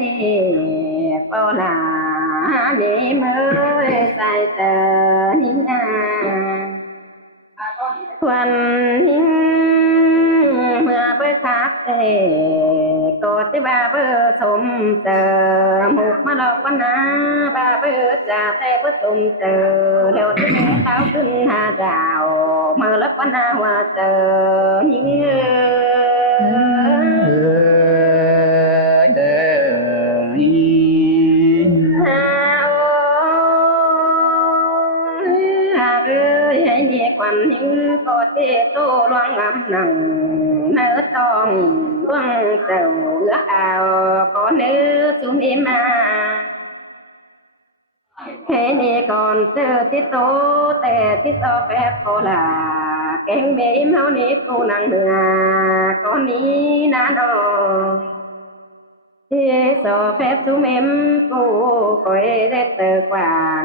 đi bao là đi mới sai chờ nínวันนี้เมื่อเปิดคับกดที่บาเบอร์สมเจอหมุกมาหลอกวันนาบาเบอร์จะแต่เปิดสมเจอเร็วที่เท้าขึ้นหาดาวเมื่อลักวันนาว่าเจอยิ่งความหิ้งก็เจโตลวงงำหนังเนื้อทองลวงเจ้าเลือเอาก็เนื้อสุมีมาแค่นี้ก่อนเจอที่โตแต่ที่โตแปบโคลาแกงเบมเฮานี้กูนังเนื้อก็นี้นานอที่สอแฟบสุเมมปูก็ได้เตอควาง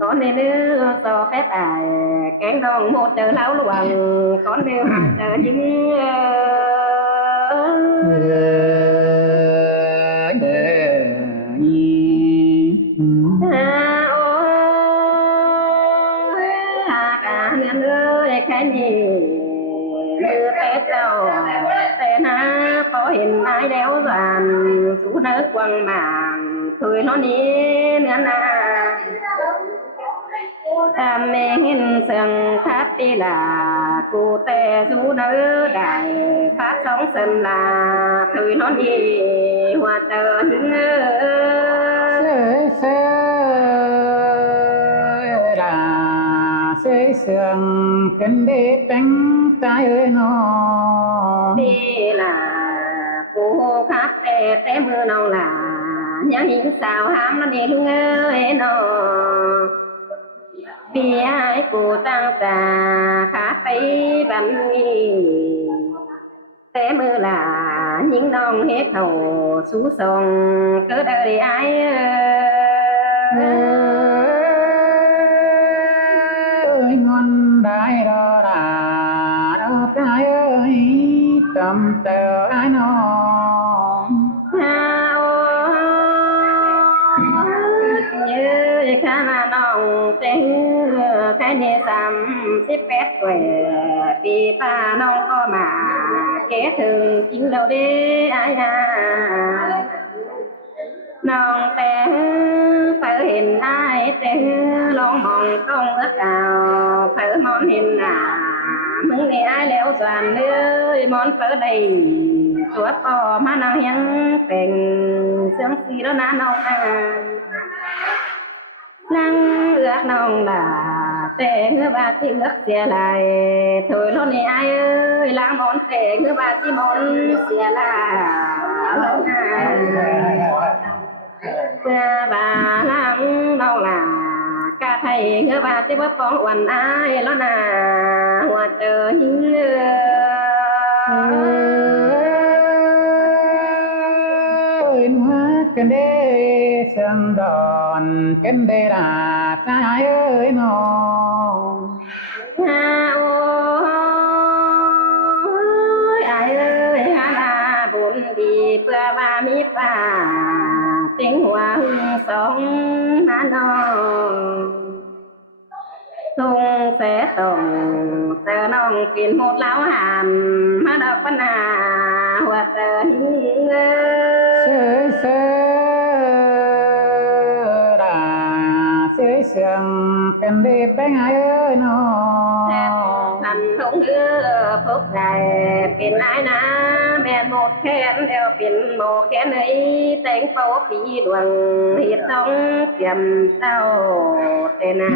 ก็ในเนื้อสอแฟบไอแกงดองหมดเจอเล้าหลวงก็เนื้อเจอยิ้มแค่นี้เนื้อเป็ดเจ้าแต่นะพอเห็นไอ้แล้วสันสูเนื้อกวางหมางเคยน้อนี้เนื้อนาตามเมเห็นเสียงทับปีลากูแต่สูเนื้อได้พัดสองเส้นลาเคยน้อนี้หัวเจอเนื้อเสืองกันเด็กแป้งใจเอ้ยน้องปีลากูคักแต่มือน้องลายังหิ้งสาวห้ามนั่นเองลุงเอ้ยน้องปีให้กูตั้งตาขาไปบันนี้แต่มือลายิงน้องเฮ็ดเขาสู้ส่งเกิดอะไรไอ้งอนได้รอราดอกใจเอ้ยจำเจอไอ้น้องเยืดข้าน้องเต็งแค่นี้38กว่าปีป้าน้องก็มาเก๋ถึงจริงแล้วเด้อายาน้องแต่เผอเห็นไอ้แต่ลองมองตรงเอื้อเก่าเผอมองเห็นหน้ามึงนี่ไอ้แล้วสวนเลยมองเผอได้ตัวปอมานั่งยังแต่งเสียงสีแล้วนะน้องนั่งเอื้อน้องด่าแต่เงื่อบาที่เอื้อเสียลายถอยล้นนี่ไอ้เอ้ยล้างมอนแต่เงื่อบาที่มอนเสียลายแล้วนะเมื่อบาลังน้องลากาไทยเงื่อบาที่ว่าป้องวันอายแล้วนะหัวเจอหิ้งหัวกันเดสังดอนกันเดราใจเอ้ยน้องโอ้ยไอ้เอ้ยฮาลาบุญดีเพื่อว่ามีป่าติงหัวสองน้องทุ่งเสส่งเจอน้องกินหมดแล้วหามมาดอกปัญหาหัวเจอหิ้งเสืองกันเด็กแป้งไอ้เอ้ยน้องทันทุ่งพบใจเป็นนายนะแม่หมดแขนเดียวเป็นโมแขนไอ้แต่งโป๊ปีดวงหิดต้องเจียมเจ้าเตนา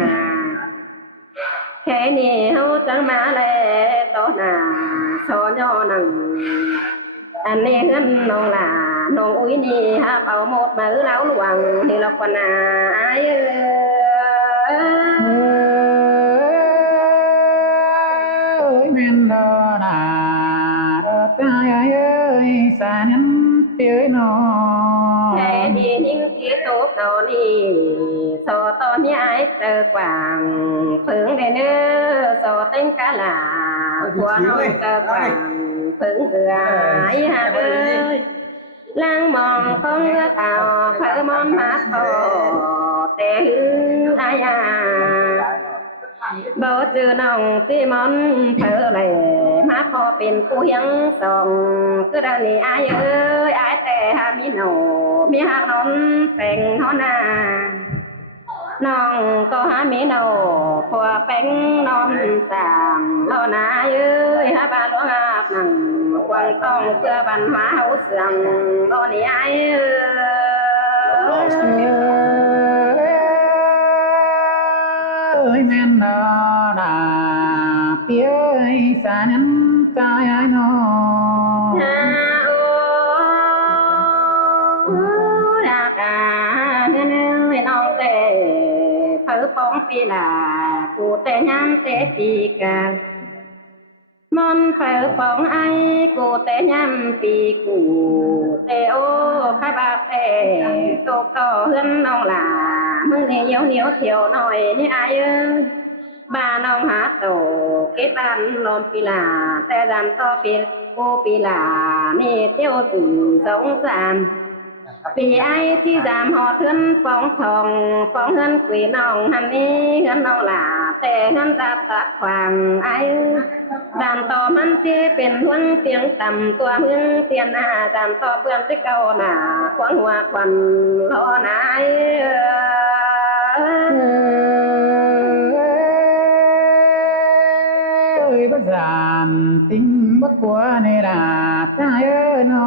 แค่นี้เขาจังมาแล้วต่อหน้าสอนย่อนังอันนี้เงินน้องหลาน้องอุ้ยนี่ฮะเป่าหมดมือแล้วหลวงที่เราคนนาไอ้แม่นดอดาดอใจเอ้ยสานันเตี้ยน้องแค่นี้ยิ่งเสียตัวตอนนี้สอตอนนี้ไอ้เจอกวางฝึงได้เนื้อสอเต็งกะลาหัวน้องเจอกวางฝึงเสือไอ้ฮะเอ้ย lang mòn con tàu phở món hát bò tê hư ai à bố chữ nòng chỉ món phở lệ hát bòเป็นผู้ยังส่งcứ đàn này ai ơi ai tê ha mi nổ mi hát nón phèn nón à nòng có ha mi nổ phò phèn nón sàng lo na ơi ha ba lo ngạc nằng quang tông chưa văn hóa hậu sàng lo này ai ơi men đó đà phía xa nhắn trai ai nó đà cả nên non tê phở bóng phi là cụ tê nhám tê phi cả món phở bóng ai cụ tê nhám phi cụ tê ô khai bạc tê tô có hơn non là mừng thì nhiều thiểu nói như ai ơi bà nông hát tổ kết ban lom phi là tê giảm to phi cô phi là nê tiêu tử giống giảm vì ai chỉ giảm họ thân phóng hơn quỷ nòng hẳn đi hơn nòng là tê hơn ra tạc hoàng ai giảm to mắn chếเป็นhuân tiếng tầm tua hương tiền à giảm to phương tích cầu nà quán hòa quần lo nái ơi bất giản tính bất của này là trai ơi nó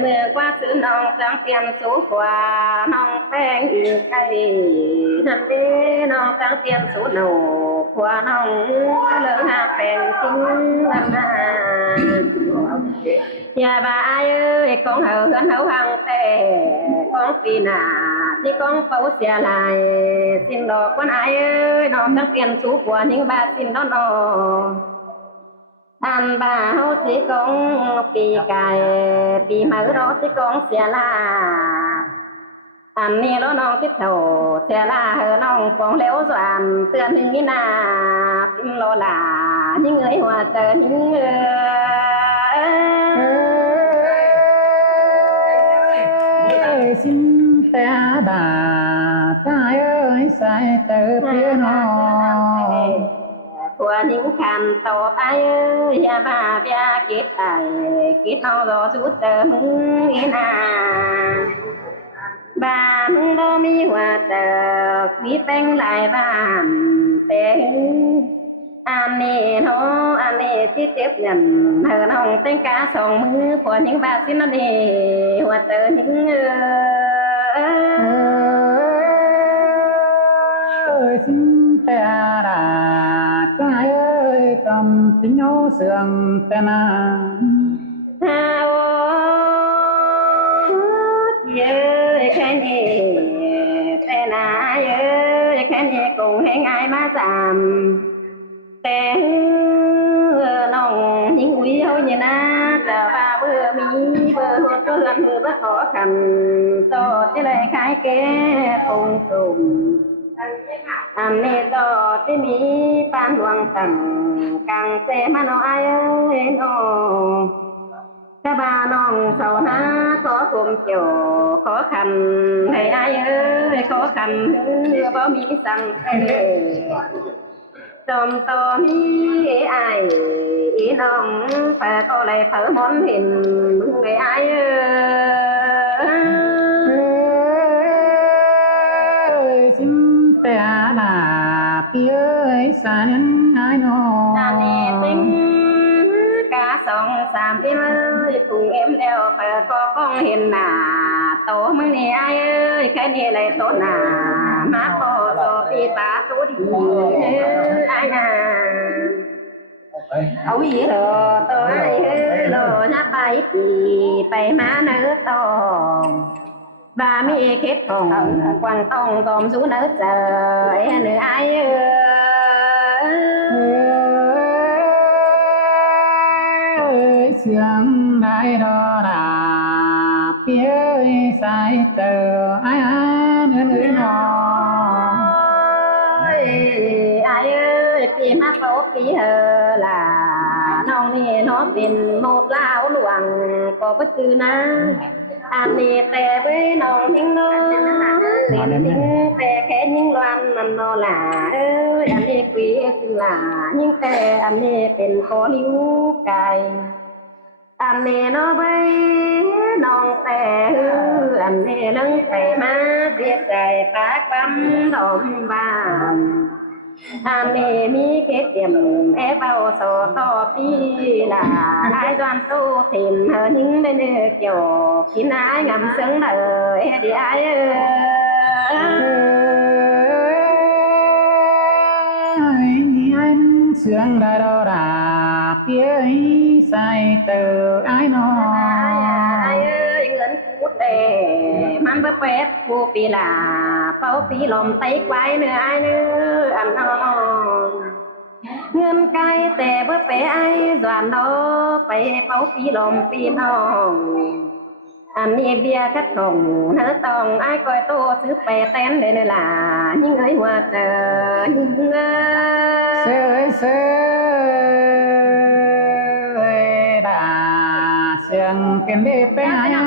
mưa qua sự nong trắng tiền số quà nong phèn yêu cây hẳn đi nong trắng tiền số nổ quà nong lỡ hạ phèn chính làm nhà bà ai ơi con hờ hấn hấu hăng tè con phi nà thì con phẫu xẻ lại xin đò con ai ơi nong trắng tiền số quà những bà xin đó nó anh bà hậu chỉ con pì cài pì mở đó chỉ con xẻ la anh nè đó non tiếp thầu xẻ la hờ non con léo doàn tươn hình như na xin lo là những người hòa chờ những xin té bà trai ơi sai từ phía nó của những khăn tàu ai ơi ya bà bia kết ao gió rút tờ mưng yên à bà mưng đó mi hòa tờ quý bánh lại bàn tê anh nè chỉ tiếp nhận hờ nông tên cá sòng mưa của những bà xin nó đi hòa tờ những xin té là trai ơi cầm tính nhau sườn tên à ơi cái này tên ơi cái này cùng hẹn ai mà giảm tên nòng những quý hôi như na chờ ba bữa mi bữa hốt có lần hư bất khó khăn cho cái này khai kế cùng cùng anh nè cho cái mi pan hoàng tầng càng xe mà nó ai ơi nó các bà non sầu ná có cùng chiều khó khăn thầy ai ơi khó khăn bao mi sang tôm to mi ai ý non phải có lại phở món hình người ai ơi xin té là phía xa nhân ai nó tính cá song sàm tim ơi cùng em đeo phải có con hiền nà tổ mừng nè ai ơi cái này lại tổ nà má có cho phi tá tổ đi ai à ấu gì rồi tôi rồi nhát bay thì bay má nỡ to bà mi kết hồng quăng tông gom rú nỡ chờ nữa ai ơi sương đại đó là phía sai chờ ai nữa nó ai ơi phi má phố phi hờ là nó องนี่เนาะเป็นโมดลาวหลวงก็บ่จือนะอันนี้แต่เว้ยน้องทิ้งน้องเป็นทิ้งแต่แค่ยิ่งลวันนั่นนอหล่าเอ้ยอันนี้กุยสิหล่ายิ่งแต่อันนี้เป็นคอลิ้วไก่อันนี้เนาะเว้ยน้องแต่อันนี้ลังแต่มาเสียใจปากปั๊มดอมบ้านอันนี้มีเกตเตียมแอบเอาโซต่อปีล่ะไอ้จวนตู้ถิ่มเฮนิ่งได้เนื้อเกี่ยวกินไอ้งำซึ้งเด้อเอ็ดไอ้sương đại đô đà phía ấy sai từ ai nó ai ơi ngân cút đề man bơ pet phu pi là pháo pi lom tay quái nữa ai nữa anh non ngân cay tè bơ pe ai doàn đó pe pháo pi lom pi non anh đi bia cắt thùng nó tòng ai coi tô xứ pe tén đây là những người hoa chờ những đà sương kiến đi pe ai nó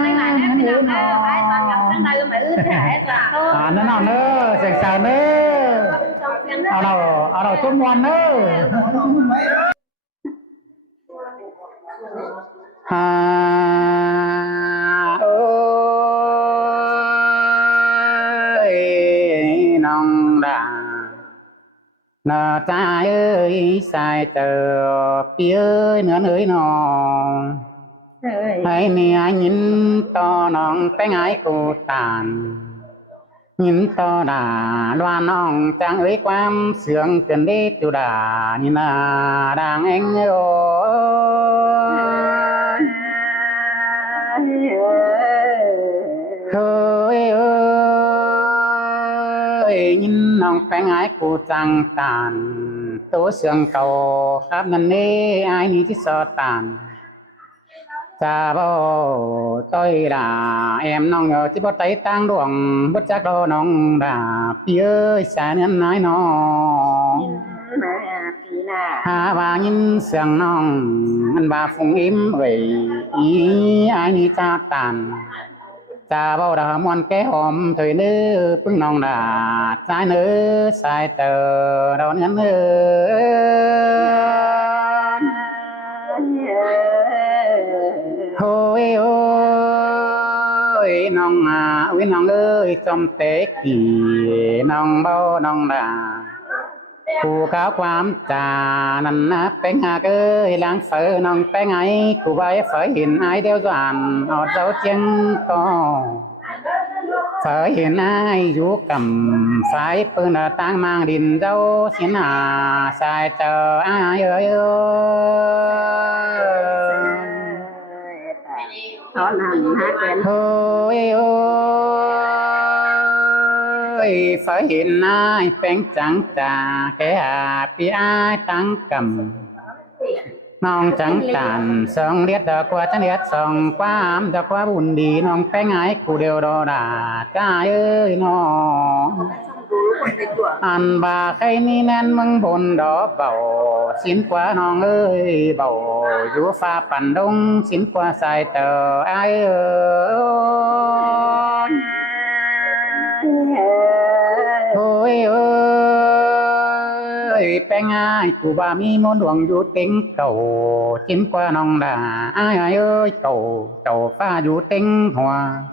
nào nữa sương sờ nữa ở đâu chốt ngoan nữa ơi nong đà nà trai ơi sai tờ phía nữa ơi nó hãy nè nhìn to nong cái ngái cô tàn nhìn to đà loan nong trang ơi quam sướng tiền đi tu đà nhìn là đang anh ơi ơi nhìn nong cái ngái cô trang tàn tố sướng cầu khắp ngân đi ai ní chứ so tàn cha bao tôi là em nong ngờ chỉ có tay tang đuồng bất chắc đâu nong là phía xa nên nói nó hà bà nhìn sương nong anh bà phùng im vậy ý ai ní cha tàn cha bao đã muôn cái hòm thời nữ bưng nong là trái nữ sai tờ đâu ngắn ôi ôi nong à ôi nong ơi trong tế kỳ nong bao nong đà cụ cáo quám trà năn bén hà ơi lãng phở nong bén ấy cụ bay phở hiện ai đeo doàn ở dấu chân to phở hiện ai rú cầm phải phương là tăng mang đình dấu xin hà sai chờ ai ơi ôi ơi phải hiện ai bén trắng trà cái hà pi ai tăng cầm nong trắng tàn song liệt đờ qua trắng liệt song qua ám đờ qua bùn đi nong bén ai cụ đều đò đà trai ơi nó ăn bà khay ni nên mừng bồn đó bầu xin qua nong ơi bầu rúa phaปั่น đông xin qua sai tờ ai ơi ôi ơi bén ai cụ bà mi môn đường du tính cầu xin qua nong đà ai ai ơi cầu cầu pha du tính hòa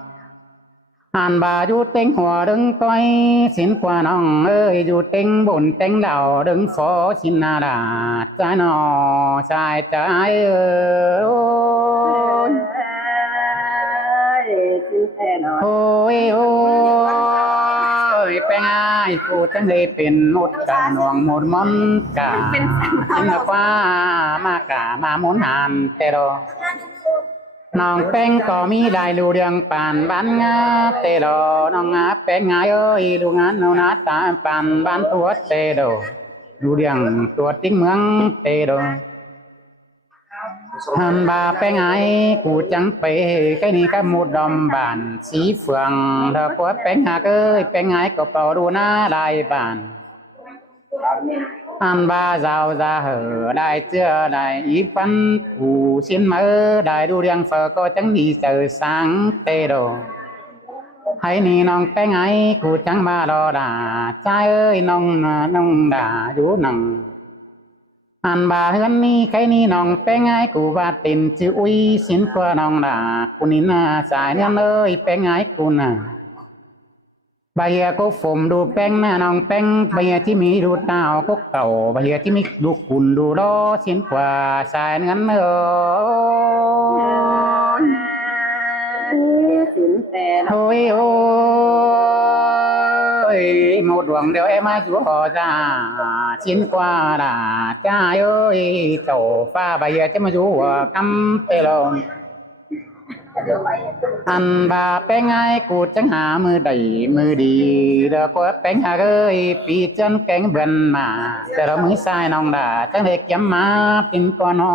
hàn bà du tính hòa đứng coi xin qua nong ơi du tính bồn tính đào đứng phó xin na đà trái nọ trái trái ôi ôiเป็นไงกูจังเลยเป็นหมดกะหน่วงหมดมอนกะจิงกว่ามากะมาหมุนหันแต่ดอน้องแป้งก็มีได้ลูเรืองปานบ้านงาเตโดน้องงาแป้งงาเอ้ยลูงานเอานาตาปานบ้านตัวเตโดลูเรืองตัวติ้งเมืองเตโดหันบาแป้งไอ้กูจังไปcáiนี้ก็หมดดอมบานสีเฟืองเธอก็แป้งหาเอ้ยแป้งไอ้ก็เป่าดูหน้าลายบาน ăn ba rào ra hở đại chưa đại ý văn thủ xin mơ đại đu điang phở có chẳng đi chờ sáng tê đồ hãy ni nong cái ngay cụ chẳng ba đò đà trai ơi nong đà chú nằng ăn ba hơn ni cái ni nong cái ngay cụ và tình chữ uy xin qua nong đà cụ nín xài nhân ơi cái ngay cụ nà bây giờ có phồngดูแป้ง น้องแป้ง bây giờ chỉมีดูดาวก็เก่า bây giờ chỉมีดูกุนดูล้อสิ้นกว่าสายงั้นสินแต่ โอ้ยโอ้ยหมดหวังเดี๋ยวemมาสู่หอจ้าสิ้นกว่าด่าจ้าเอ้ยเจ้าฟ้า bây giờ chỉมาสู่หัวกำเตลงอันบาแป้งไอ้กูจังหามือใดมือดีเด้อก็แป้งหาเอ้ยปีจนแกงเบิ่นมาแต่เรามือซ้ายน้องด่าจังได้เก็บมาเป็นก้อนอ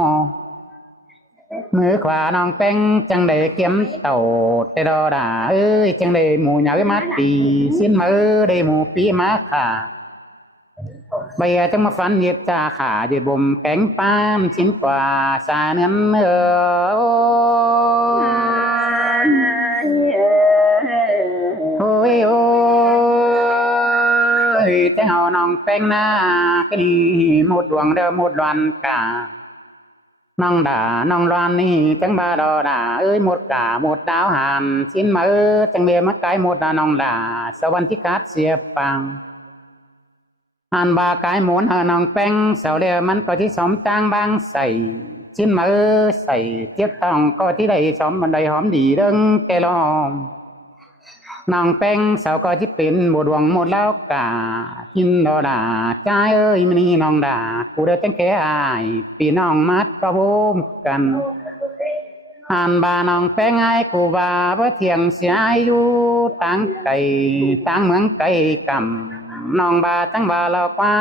มือขวาน้องแป้งจังได้เก็บเต่าแต่เราด่าเอ้ยจังได้หมูเหยามาตีสิ้นมือได้หมูปีมาขาใบจังมาฟันเหยียดจ่าขาเหยียดบ่มแกงป้ามชิ้นกว่าสาเนื้อโอ้ยโอ้ยจะเอาน้องแป้งหน้าก็นี่หมดดวงเด้อหมดวันกาน้องด่าน้องรอนนี่จังบาดอด่าเอ้ยหมดกาหมดดาวหันชิ้นมาจังเบียมาไกลหมดน้องด่าสวรรค์ที่คัดเสียปังอันบากายหมุนน้องแป้งเสาเดียมันก็ที่สมจางบางใส่ชิ้นมาใส่เทียบต้องก็ที่ได้สมบันไดหอมดีเรื่องแกลองน้องแป้งเสาก็ที่เป็นหมดหวังหมดแล้วกากินดอด่าใจเอ้ยมันนี่น้องด่ากูเดียวจังแค่อายปีน้องมัดประโบมกันอันบาน้องแป้งไอ้กูว่าเพื่อเทียงเสียอยู่ตั้งไก่ตั้งเมืองไก่กำน้องบาจังบาเรากว่า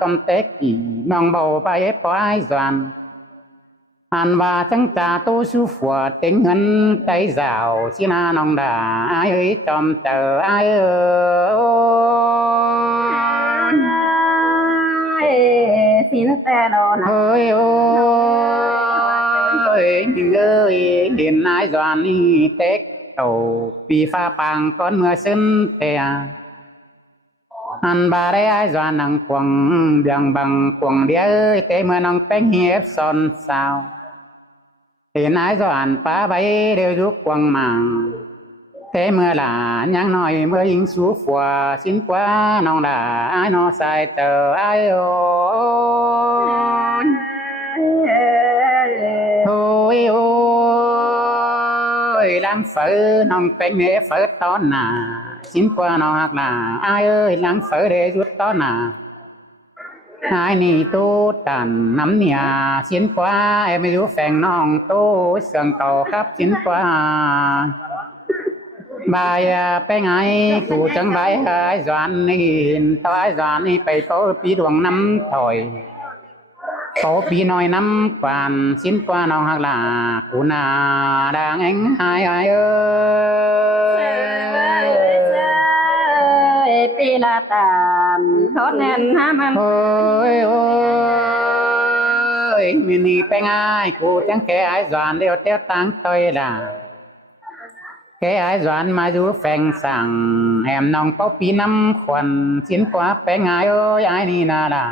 จอมเต็กกี่น้องเบาไปปล่อยสวนอันบาจังจ่าตู้ชูฝัวเต็งเงินใจสาวสินาน้องด่าไอ้เอ้ยจอมเจอไอ้สินแต่ดอน เฮ้ยโอ้ยเอ้ยเห็นนายสวนนี่เต็กโตปีฟ้าปังก้อนเมื่อซึ้นเตียอันบาได้ไอ้จวนนังกวงเบียงบังกวงเดียเอ้ยเตเมื่อน้องแป้งเหียบซอนสาวเห็นไอ้จวนป้าใบเดียวยุกกวงมังเตเมื่อหลานยังน้อยเมื่อยิงสูฝัวสิ้นกว่าน้องด่าไอ้น้องใส่เจอไอ้โอ้ยโอ้ยลังฝืน้องแป้งเนี่ยฝืตอนหน้าสิ้นกว่าน้องหักหน้าไอ้เอ้ยหลังเสือเดยุดต้อนหน้าไอ้นี่ตู้ตันน้ำเนี่ยสิ้นกว่าไอ้ไม่รู้แฝงน้องตู้เสื่องเก่าครับสิ้นกว่าบายไปไงกูจังใบไอ้จวนนี่ต่อไอ้จวนนี่ไปโตปีดวงน้ำถอยโตปีน้อยน้ำกวานสิ้นกว่าน้องหักหน้ากูน่าดังเอ็งไอ้เอ้ยปีละตามทอดแน่นหามันโอ้ยโอ้ยมินี่ไปง่ายกูจังแค่ไอ้จวนเดียวเตี้ยตังต่อยล่ะแค่ไอ้จวนมาดูแฝงสั่งแหมน้องเป้าปีน้ำควันสิ้นกว่าไปง่ายโอ้ยไอ้นี่นาล่ะ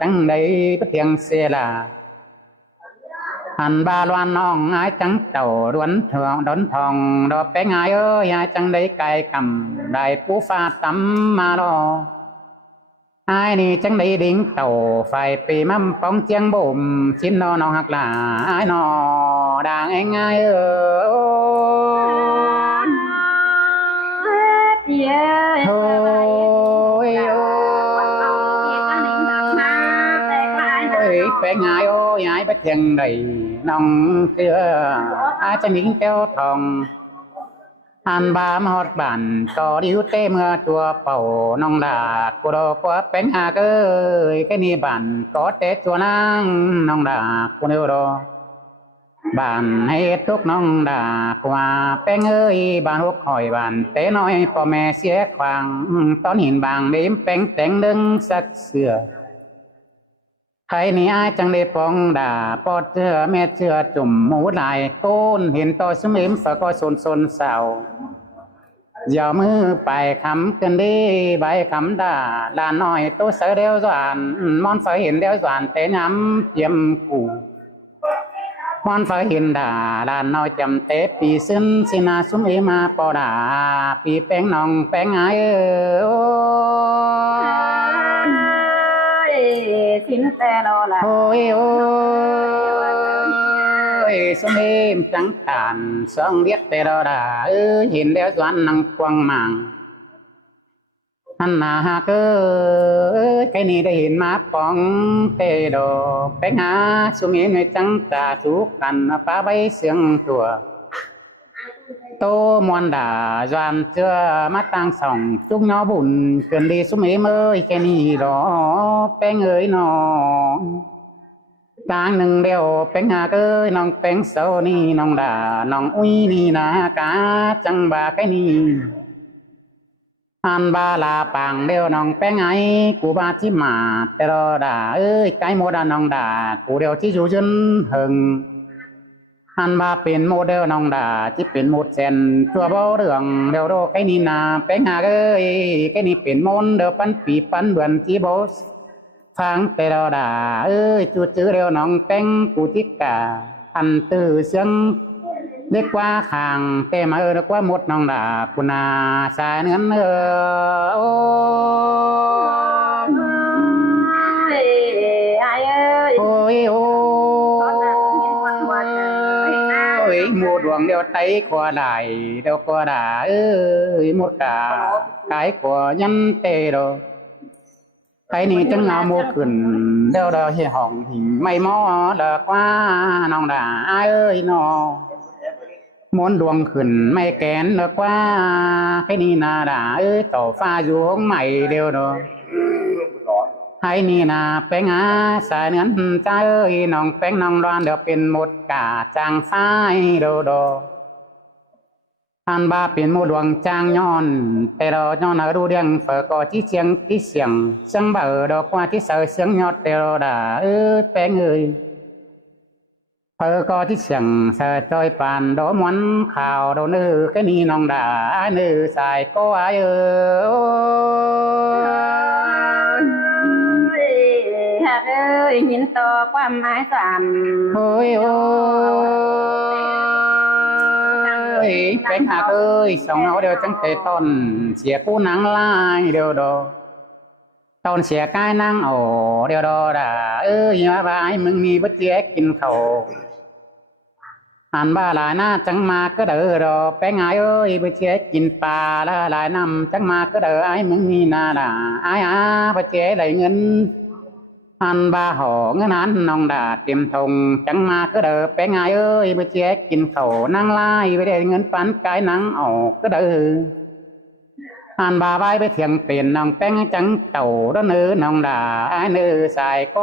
จังได้ไปเทียงเสียล่ะอันบาลวันน้องไอ้จังเต่าดวนทองดอนทองดอกแป้งไอ้เอ้ยไอ้จังได้ไก่กำได้ปูฟ้าตำมาดอไอ้นี่จังได้ดิ่งเต่าไฟปีมั่มปองเจียงบ่มชิ้นนอน้องหักหลาไอ้นอด่างไอ้ไงเอ้ยโอ้ยโอ้ยแป้งไอ้โอ้ยไอ้ไปเทียงใดน้องเสืออาจะหนิงเต้าทองอันบามฮอดบันก็ดิวเต้เมื่อตัวเป่าน้องดากูรอกว่าเป็นหาเกยแค่นี้บันก็เตะตัวนั่งน้องดากูเดียวรอบานให้ทุกน้องดากว่าแป้งเอ้ยบานหกหอยบานเตะน้อยพ่อแม่เสียควางตอนหินบางเดิมแป้งแต่งดึงสักเสือ ไทยนี่อายจังได้ปองด่าปอดเจือแม่เจือจุ่มหมูหลายโต้นเห็นต่อสมิมฝก็สนเศร้าอย่ามือไปคำกันดีใบคำด่าลานน้อยตัวเสือเดียวสานมอนไฟเห็นเดียวสานเตะย้ำเยี่ยมกูมอนไฟเห็นด่าลานน้อยจำเตะปีซึ้นสินาสุมเอมาปอด่าปีแป้งน้องแป้งไอ้โอ้สินแต่รอละโอ้ยโอ้ยสุมเอมจังตานสองเรียกแต่รอด่าเห็นเดียวสานนังกวางมังฮันนาฮาเกอใครนี่ได้เห็นมาปองเตโดไปหาสุมีในจังตาสุกันป้าใบเสียงตัวโตมวนด่าจวนเชื่อมาตั้งสองจุกน้อบุญเกินดีสุมีเมยแค่นี้รอแป้งเอ๋ยนองกลางหนึ่งเดียวแป้งหาเกยน้องแป้งเสานี่น้องด่าน้องอุ้ยนี่นากาจังบาแค่นี้อันบาลาปังเดียวน้องแป้งไงกูบาที่มาแต่รอด่าไก่โมดาน้องด่ากูเดียวที่อยู่จนหึงอันบาเป็นโมเดลน้องด่าที่เป็นโมดเซนตัวเบาเรื่องเดียวโดไก่นี่นาแป้งหาไก่นี่เป็นมนเดียวปันปีปันเบือนที่บอสฟังแต่รอด่าจูจื้อเดียวน้องแป้งกูทิกาอันตื่อเสียงเรียกว่าขางแต่มาเรียกว่าหมดน้องด่าปุนาสายเนื้อโอ้ยไอ้โอ้ยโอ้ยหมดดวงเดียวไตขวาได้เดียวขวาด่าหมดกากายขวายันเตโดไอ้นี่จังเงาโมขึ้นเดียวเฮียห้องหิงไม่มอเลิกว่าน้องด่าน้อมนดวงขึ้นไม่แกนเลิกว่าแค่นี้นาด่าต่อฟ้าอยู่ห้องใหม่เดียวเนาะไอ้นี่นาแป้งสายเนื้อใจน้องแป้งน้องร้อนเดี๋ยวเป็นหมดกาจางฟ้าโดโดอันบาเป็นหมดดวงจางย้อนแต่เราย้อนดูเดียงเฝอก็ที่เสียงเสียงเบอดอกว่าที่เสือเสียงยอดเดียวด่าแป้งก็ที่เสียงเสือจอยปานดอมวนข่าวดอนื้อแค่นี้น้องด่านื้อสายก็หินต่อความหมายสั่นโอ้ยโอ้ยเป็นหากสองเอาเดียวจังเตะต้นเสียกู้นังลายเดียวดอต้นเสียกายนังโอเดียวดอด่ามาบายมึงมีบัตรเจ๊กินเขาอันบ้าหลายหน้าจังมาก็เด้อดอแป้งบัตรเจ๊กินปลาละหลายน้ำจังมาก็เด้อมึงมีนาด่าบัตรเจ๊ไหลเงินอันบาหอเงินนั้นน้องด่าเต็มทงจังมาก็เด้อแป้งบัตรเจ๊กินเขานั่งไล่ไปได้เงินปันกายนังออกก็เด้ออันบาใบไปเถียงเป็นน้องแป้งจังเต่าด้านเนื้อน้องด่าเนื้อใส่ก็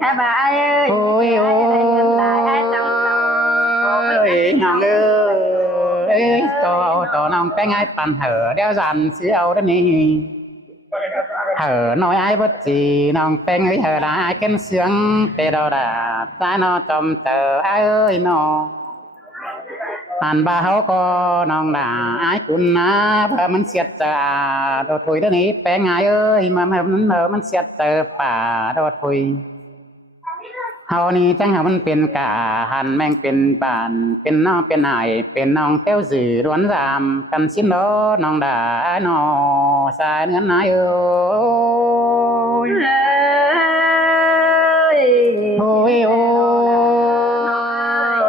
ข้าบ่ายโอ้ยโอ้ยน้องต่อน้องแป้งปั่นเหอเดี๋ยวสั่นเสียวด้านนี้เหอน้อยบัดจีน้องแป้งเหอได้เกินเสียงเตะดาด่าใจนอจอมเจอนออันบาเขาก็น้องด่าคุณนะเพื่อมันเสียเจอโดดถุยด้านนี้แป้งมันเสียเจอป่าโดดถุยเฮานี่จังหามันเป็นกาหันแมงเป็นบานเป็นน้องเป็นไหายเป็นน้องเต้วสื่อล้วนรามกันสิ้นโดน้องด่านอสายเนื้อนายโอ้ยโอ้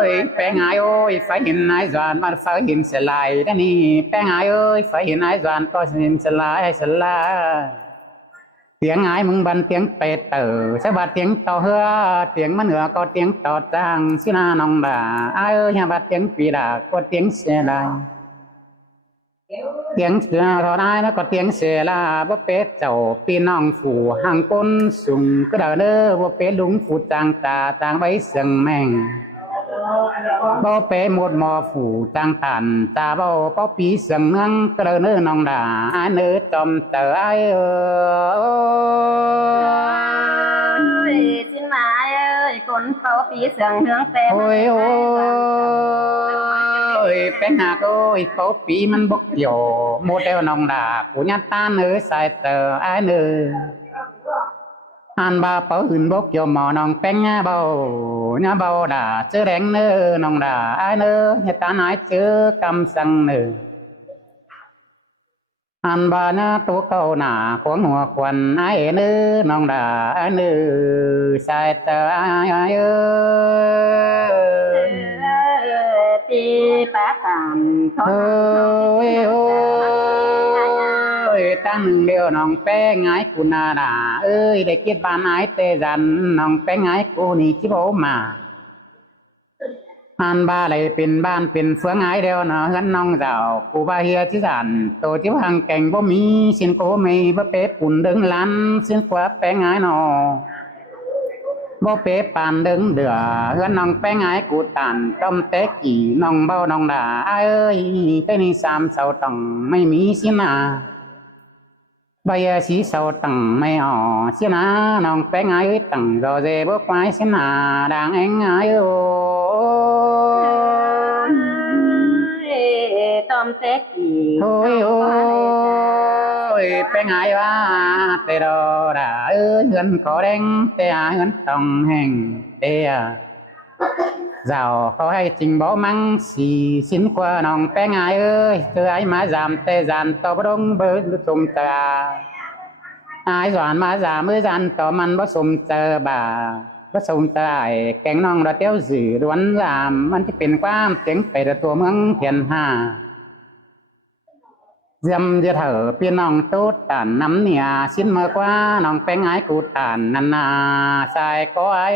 ยแป้งไฟเห็นนายจวนมาไฟเห็นสลายด้านนี้แป้งไฟเห็นนายจวนก็เห็นสลายเตียงมึงบันเตียงเป็ดสะบัดเตียงต่อเฮือเตียงมันเหนือก็เตียงต่อจางสินาน้องด่าอย่าบัดเตียงปีดาก็เตียงเสียลายเตียงเสือทอได้แล้วก็เตียงเสียลาบ่เป็ดเจ้าปีน้องฝูห่างก้นสุ่มก็เด้อบ่เป็ดลุงฝูจางตาจางไว้เสียงแมง bao bé một mò phủ tăng tàn ta bao bao pí sừng nâng cơ nơ nòng đà ai nơ tòm tờ ai ơi xin mãi ơi con bao pí sừng hướng tên ôi ôi bé hà ơi bao píมันbốc dầu một đeo nòng đà của nhát tan nơ sai tờ ai nơ anh ba bảo hùn bốc vô mò nòng bén nhá bao đà chớ đen nơ nòng đà ai nơ nhá ta nói chớ căm sang nơ anh ba nhá tố câu nà của ngùa quần ai nơ nòng đà ai nơ sai tờ ai ơi ti bá tàn ôi ơi tăng nâng điều nòng bé ngái của nà đà ơi để kết bàn ái tê dần nòng bé ngái của nì chí bố mà anh ba lạiเป็นบ้านเป็นเฟืองไอ้เดียวนะเฮือนน้องเจ้ากูบาเฮียที่สันโตที่พังแก่งบ่มีสินโกไม่บ่เป๊ะปุ่นดึงลันสินกว่าแป้งไอ้นอบ่เป๊ะปานดึงเดือเฮือนน้องแป้งไอ้กูตันต้มเต๊กกี่น้องเบ้าน้องด่าไอ้เอ้ยแค่นี้สามเสาต้องไม่มีสินาใบสีเสาตั้งไม่ออสินะน้องแป้งไอ้ตั้งรอเจบ่ควายสินะดังเอ็งไอ้โอตอมเต๊กกี่ โอ้ยโอ้ยเป็นไงวะเตโรดาเอ้ยเงินขอแดงเตะเงินต้องแห่งเตะเจ้าเขาให้จริงบ่มั่งสีสินกว่าน้องแป้งไงเอ้ยเธอไอ้มาจามเตะจันต่อบ่ดงเบิดสมตาไอ้สอนมาจามมือจันต่อมันบ่สมเจอบ่าบ่สมตายแกงน้องระเตี้ยวสื่อล้วนจามมันจะเป็นความเจ๋งไปตัวเมืองเทียนห้าdâm giờ thở phiên nòng tốt tàn nắm nìa xin mơ qua nòng bén ái cụ tàn năn nà sai có ai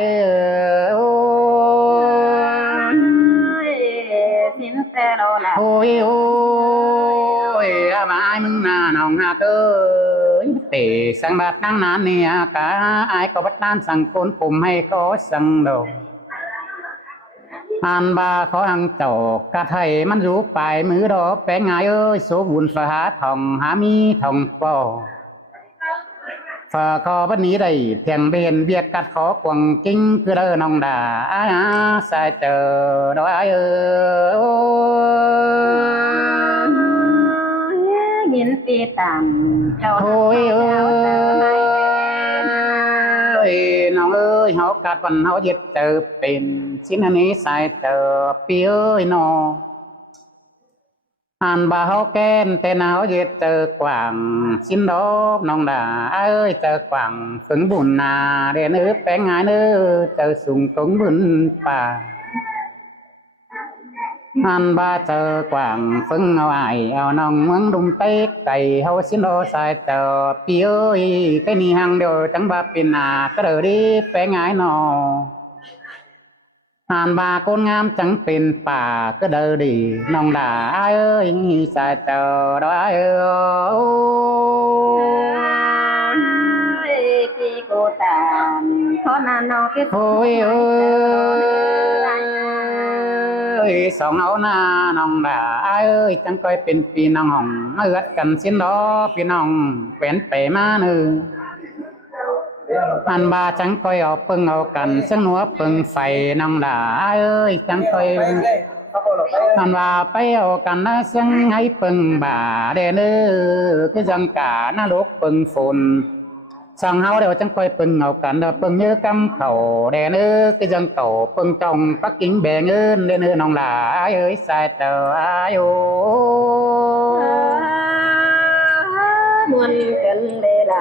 xin xe đâu là ôi ôi mà ai mừng nà nòng hà cơ để sang bát năng nán nìa cả ai có bắt tan sang côn cùng hay có sang đầu anh ba khó ăn chậu cả thầyมันรู้ไปมือดอกแป้งไงเอ้ยโสบุญฝาหาทองหามีทองปอฝาคอบันนี้ได้เทียงเบนเบียกกัดขอกวงกิ้งคือเด้อน้องด่าอ้าสายเจอดอกเอ้ยยินปีต่ำเจ้า โอ้ยเอ้ยน้องเอ้ยเฮากัดวันเฮาเย็ดเจอเป็นสินอันนี้สายเจอปีเอ้ยนออันบ่าเฮาแก้นแต่หนาวเย็ดเจอกว่างสินดอกน้องด่าเอ้ยเจอกว่างฝึงบุญนาเรียนแป้งงายเนื้อเจอสูงตงบุญป่าอันบ่าเจอกว่างฝึงเอาไอเอาน้องเมืองดุมเต๊กไก่เฮาสินดอกสายเจอปีเอ้ยแค่นี้หังเดียวจังบ่าเป็นนาก็เด้อดิแป้งงายนออ่านบาคนงามจังเป็นป่าก็เดินดีน้องด่าเอ้ยสายเจอดอยเอ้ยพี่กูตามขอนาน้องคิดโอ้ยเอ้ยสองเอาหน้าน้องด่าเอ้ยจังก้อยเป็นพี่น้องห้องเอื้อกันสิ้นดอพี่น้องแขวนไปมาเนื้ออันบาจังก้อยเอาปึงเอากันซึ่งหัวปึงไฟน้องด่าเอ้ยจังก้อยอันว่าไปเอากันนะซึ่งให้ปึงบ่าเดนคือจังกาหน้าลูกปึงฝนสั่งเฮาเดี๋ยวจังก้อยปึงเอากันเดี๋ยวปึงเยอะกำเข่าเดนคือจังเก่าปึงจองปักกิ่งแบงเงินเดนน้องด่าเอ้ยสายเตอโยมวนกันเลยล่ะ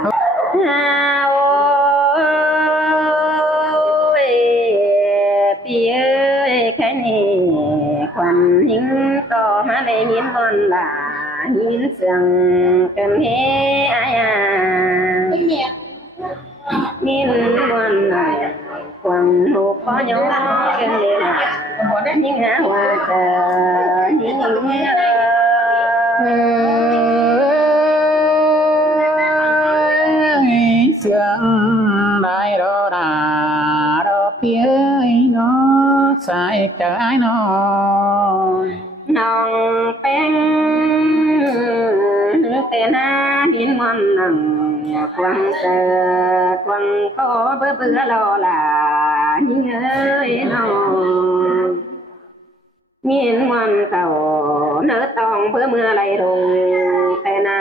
ปีเอ้ยแค่นี้ควันหิ้งต่อมาได้ยินบนหลาหินเสียงกันเฮอายามินวันไหนควันหูพอยงกันเลยล่ะยิ่งหาว่าเจอยิ่งเสียงได้รอดาเพียงน้อส สายเจอไอ้น้อง น้องแป้งแต่หน้าหินมันนั่งกวางเจอกวางก็เบื่อเบื่อรอล่ะยิ่งเอ้ยน้องมีนมันเก่าเนื้อตองเพื่อเมื่อไรลงแต่หน้า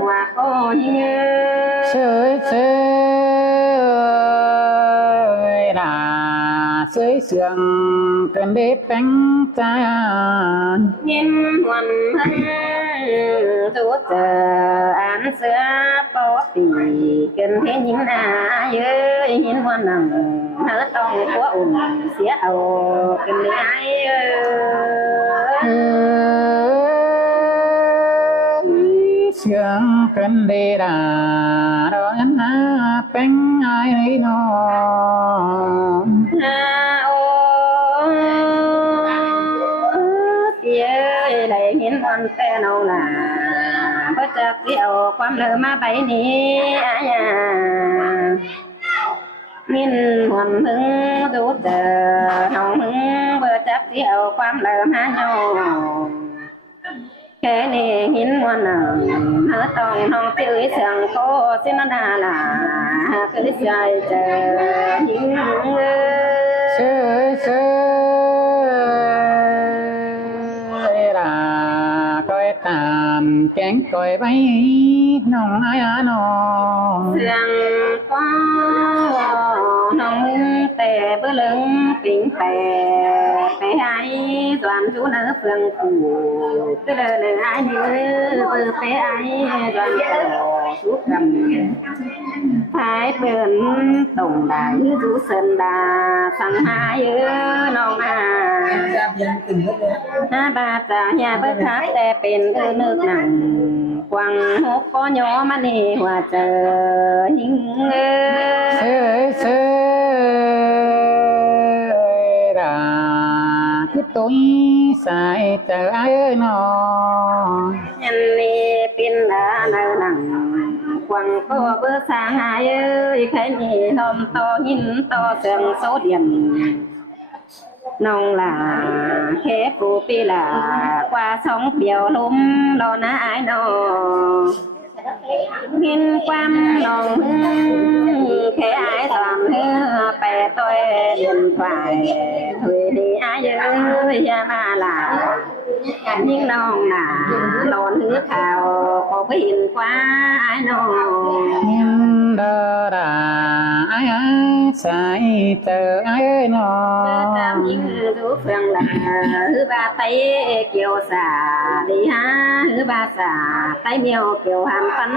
หัวก็ยิ่งเอ้ย เชยเชยล่ะเสยเสียงกันเด็บแป้งจาน ยินวันให้ตัวเจออ่านเสือปอตีเกินเพียงยิงหน้าเย้ยยินวันนั้นเธอต้องกัวอุ่นเสียเอาเกินเลยไอ้เอ้ย เสียงกันเดดาดอกนั้นนะเป็นไงน้อง โอ้เสียได้ยินวันแต่น้องล่ะเพื่อจะเกี่ยวความเลิมาไปนี้อายามินหวนมึงดูเจอน้องมึงเพื่อจะเกี่ยวความเลิมาโยแค่นี้หินวันน่ะเธอต้องน้องจื้อเสียงโคสินดาล่ะคือใจเจอหินเอ้ย เชยเชยล่ะก้อยตามแกงก้อยไปน้องอายน้อง เสียงฟ้าน้องแต่เบื่อลึงปิ่งแปไปให้ส่วนชูเนื้อเฟืองกูก็เลยเนื้อไอ้เนื้อเบื่อไปไอ้ส่วนกูสุกดำพายเปิ่นตรงได้ดูเส้นดาสั่งหาเยอะน้องอาบาตาอย่าเบื่อทักแต่เป็นนึกหนังกวางหกก็ย้อมันนี่ว่าเจอหิงเอ้ เช ย ยเชยล่ะคือตุ้ยสายเจอไอ้น้อง ยันนี่เป็นดาเนหนังกวางก็เบื่อสางหายเอ้ยใครนี่ลมต่อหินต่อเสียงโซเดียมน้องหลาแค่ปูปีหลากว่าสองเปียวลุ่มรอนะไอ้น้องหินความน้องแค่ไอ้สามเฮือไปตัวเดินไปถุยดีไอ้เอ้ยอย่ามาหลายิ่งน้องหนาหลอนหือข่าวขอพินกว่าไอ้น้อง ยินดาดาไอ้สายเจอไอ้น้อ จำ ง ยิ่งรู้เฟืองละหือบาไตเกี่ยวสาดีฮะหือบาสาไตเมียวเกี่ยวหามฟัน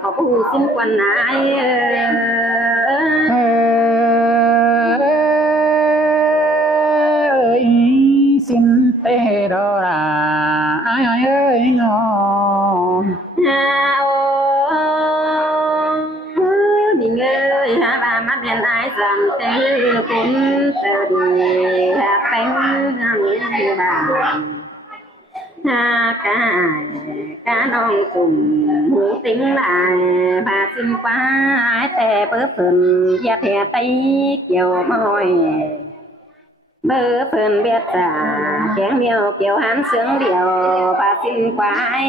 ขอผู้สิ้นควันนาย เอ้ยสินเตดอราไอ้เอ้ยน้อง ฮาโอดิ่งเอ้ยฮาบามาเป็นไอ้สันเตคุณเตดีฮาเป็นหังบาฮากายกาน้องตุ่มหูติ้งลายบาสินกว่าแต่เปิดเพิ่นอย่าแผ่ตีเกี่ยวม้อยเบอร์เพิ่นเบียดจ่าแกงเมียวเกี่ยวหันเสียงเดียวบาสินกว่าเอ้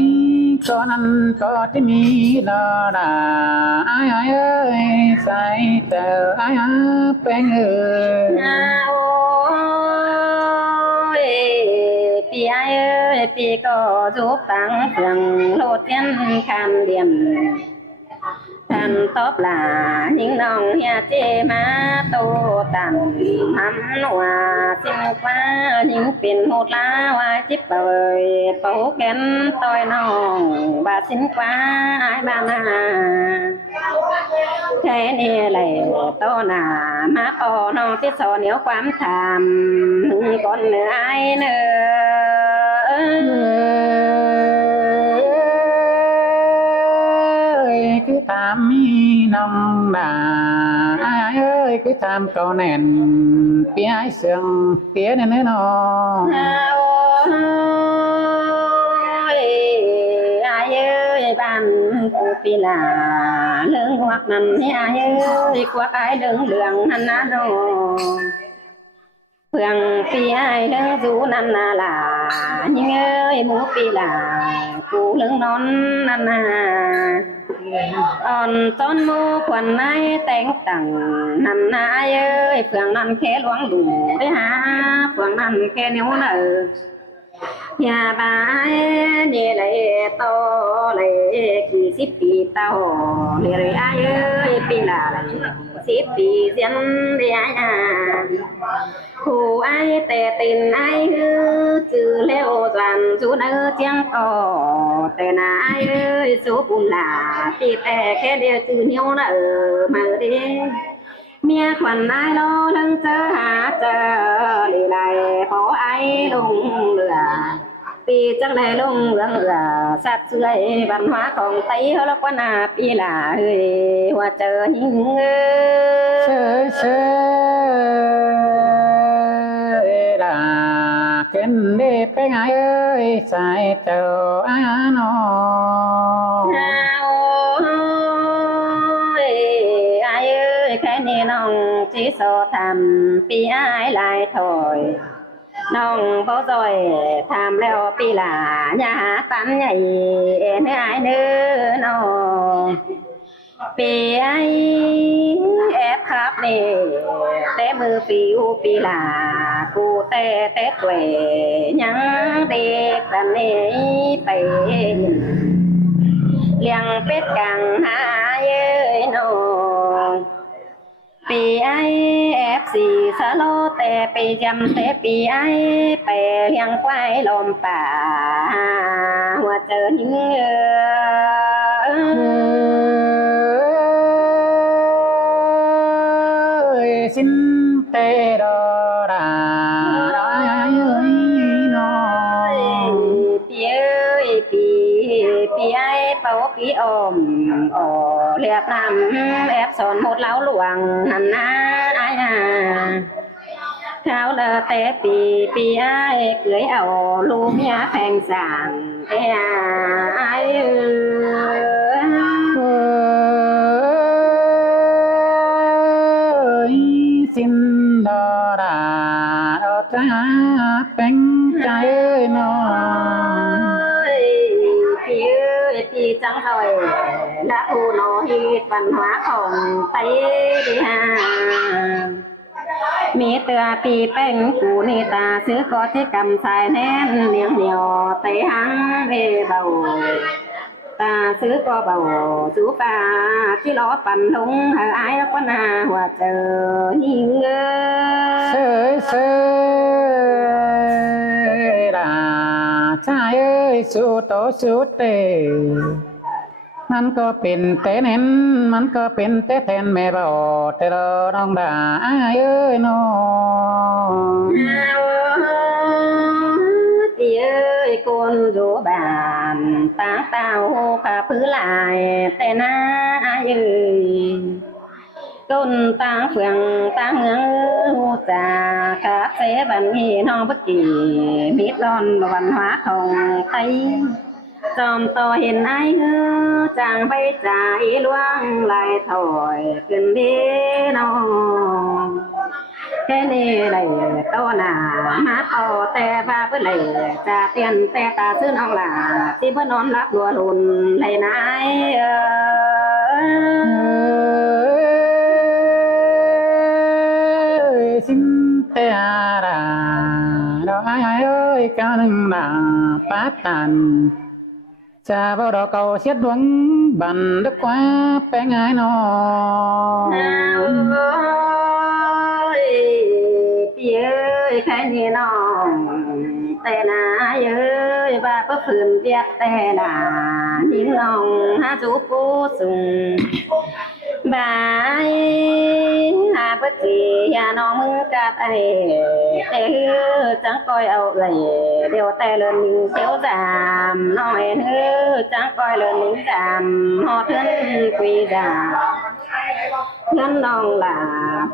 ยก็นั้นก็ที่มีดอราไอ้เอ้ยใส่เจอไอ้เป็นเอ้ย โอ้ยปีไอ้เอ้ยปีก็จูบตังเสียงโลดเทียนคันเดียนท่านตอบลาหิงน้องเฮียเจมาโตตันทำนัวสิงฟ้าหิงเป็นโหดลาวาจิบเปยเป่าแกนต่อยน้องบาสินฟ้าไอ้บานาแค่นี้แหละโตหนามาปอน้องที่สอเหนียวความทำก่อนเหนือไอ้เนื้อ คือตามมีน้องด่าไอ้เอ้ยคือตามเก่าแน่นเปียไอ้เสียงเปียเนี่ยน้อง โอ้ยอาเอ้ยบ้านกู ปีหลาเรื่องวักนั้นให้อายเอ้ยกวักอายเรื่องเหลืองหันนาโนเพื่องปีอายเรื่องสูนันนาหลายิ่งเอ้ยหมูปีหลากูเรื่องนอนนันนาอ่อนต้นมูควันนายแต่งตั้งนันนาเอ้ยเพื่องนั้นแค่หลวงดูได้หาเพื่องนั้นแค่นิ้วเนออย่าบายนี่เลยโตเลยกี่สิบปีเต้าเลยอายเอ้ยปีละเลย10 ปีเสียนได้อายคู่อายแต่ตินอายจือเลี้ยวจวนจูเนื้อเจียงก่อแต่นายเอ้ยสูบุญหลาตีแต่แค่เดียวจือนิ้วเนอมาดิเมียขวัญนายรอทั้งเจอหาเจอลีไลขอไอ้ลงเรือปีจังไรลงเรือสัตว์เสื่อยบันhóaของไตเขาลักว่านาปีหลาเฮ้ยว่าเจอหิงเชยเชยล่ะเกินเด้ไปไงเอ้ยใจเจ้าอาโนแค่นี้น้องจีโซทำปีอ้ายลายถอยน้องเขาซอยทำแล้วปีหลาอย่าหาปันใหญ่เอ็นอ้ายเนื้อน้องปีไอ้แอบครับนี่แต่มือฟิวปีหลากูแต่แกวยังเด็กแต่นี่ไปเลี้ยงเป็ดกังหาเย้ยน้องปีไอFC สโลแต่ไปจำแต่ปีไอไปเลี้ยงควายลมป่าหัวเจอหิงสินเตโรราปีไอเป่าปีอมเรียกนำแอบสอนหมดเล้าหลวงหันหน้าไอ้เขาเลอแต่ปีไอเกยเอาลูกเมียแพงสั่งไอ้สินดอราดอจ้าเป็นใจน้องปีจังถอยและอูโนฮีปัญหาของไตดีฮามีเตือปีแป้งกูนี่ตาซื้อก็ที่กำสายแน่นเหนียวเหนียวไตหังเบเบาตาซื้อก็เบาจูปาที่ล้อปั่นลงหาไอ้แล้วก็นาหัวเจอหิงเสยเสยล่ะชายเอ้ยสู้โตสู้เตมันก็เป็นแต่เน้นมันก็เป็นแต่แทนแม่บ่แต่เราน้องด่าเอ้ยน้องตีเอ้ยคนอยู่บ้านตาเต้าขาพื้นลายแต่หน้าเอ้ยต้นตาเฟืองตาเหืองหูจ่าขาเสบันมีน้องบักกี่มิดร้อนวันหวาของไตจอมต่อเห็นไอ้จางไปจ่ายล่วงลายถอยขึ้นดีน้องแค่นี้เลยตัวหนามาต่อแต่บาเพื่อเลยจะเตียนแต่ตาซื้อน้องหลาที่เพื่อนนอนรับดัวลุนเลยนายสินเตอาราดอกเอ้ยกาหนึ่งดาปัตตันจะบ่ดอกเก่าเสียดวงบันดึกกว่าแป้งไอ้น้องพี่เอ้ยแค่นี้น้องแต่นาเอ้ยว่าเพื่อฝืนเวียดแต่นายิ่งลองหาจูปูสุงบายหาเพื่อจีอย่าน้องมึงกับไอ้แต่จังคอยเอาเลยเดี๋ยวแต่เลินเสียวจามน้อยเฮ้จังคอยเลินจามหอดเทินคุยจาม เพื่อนน้องหล่า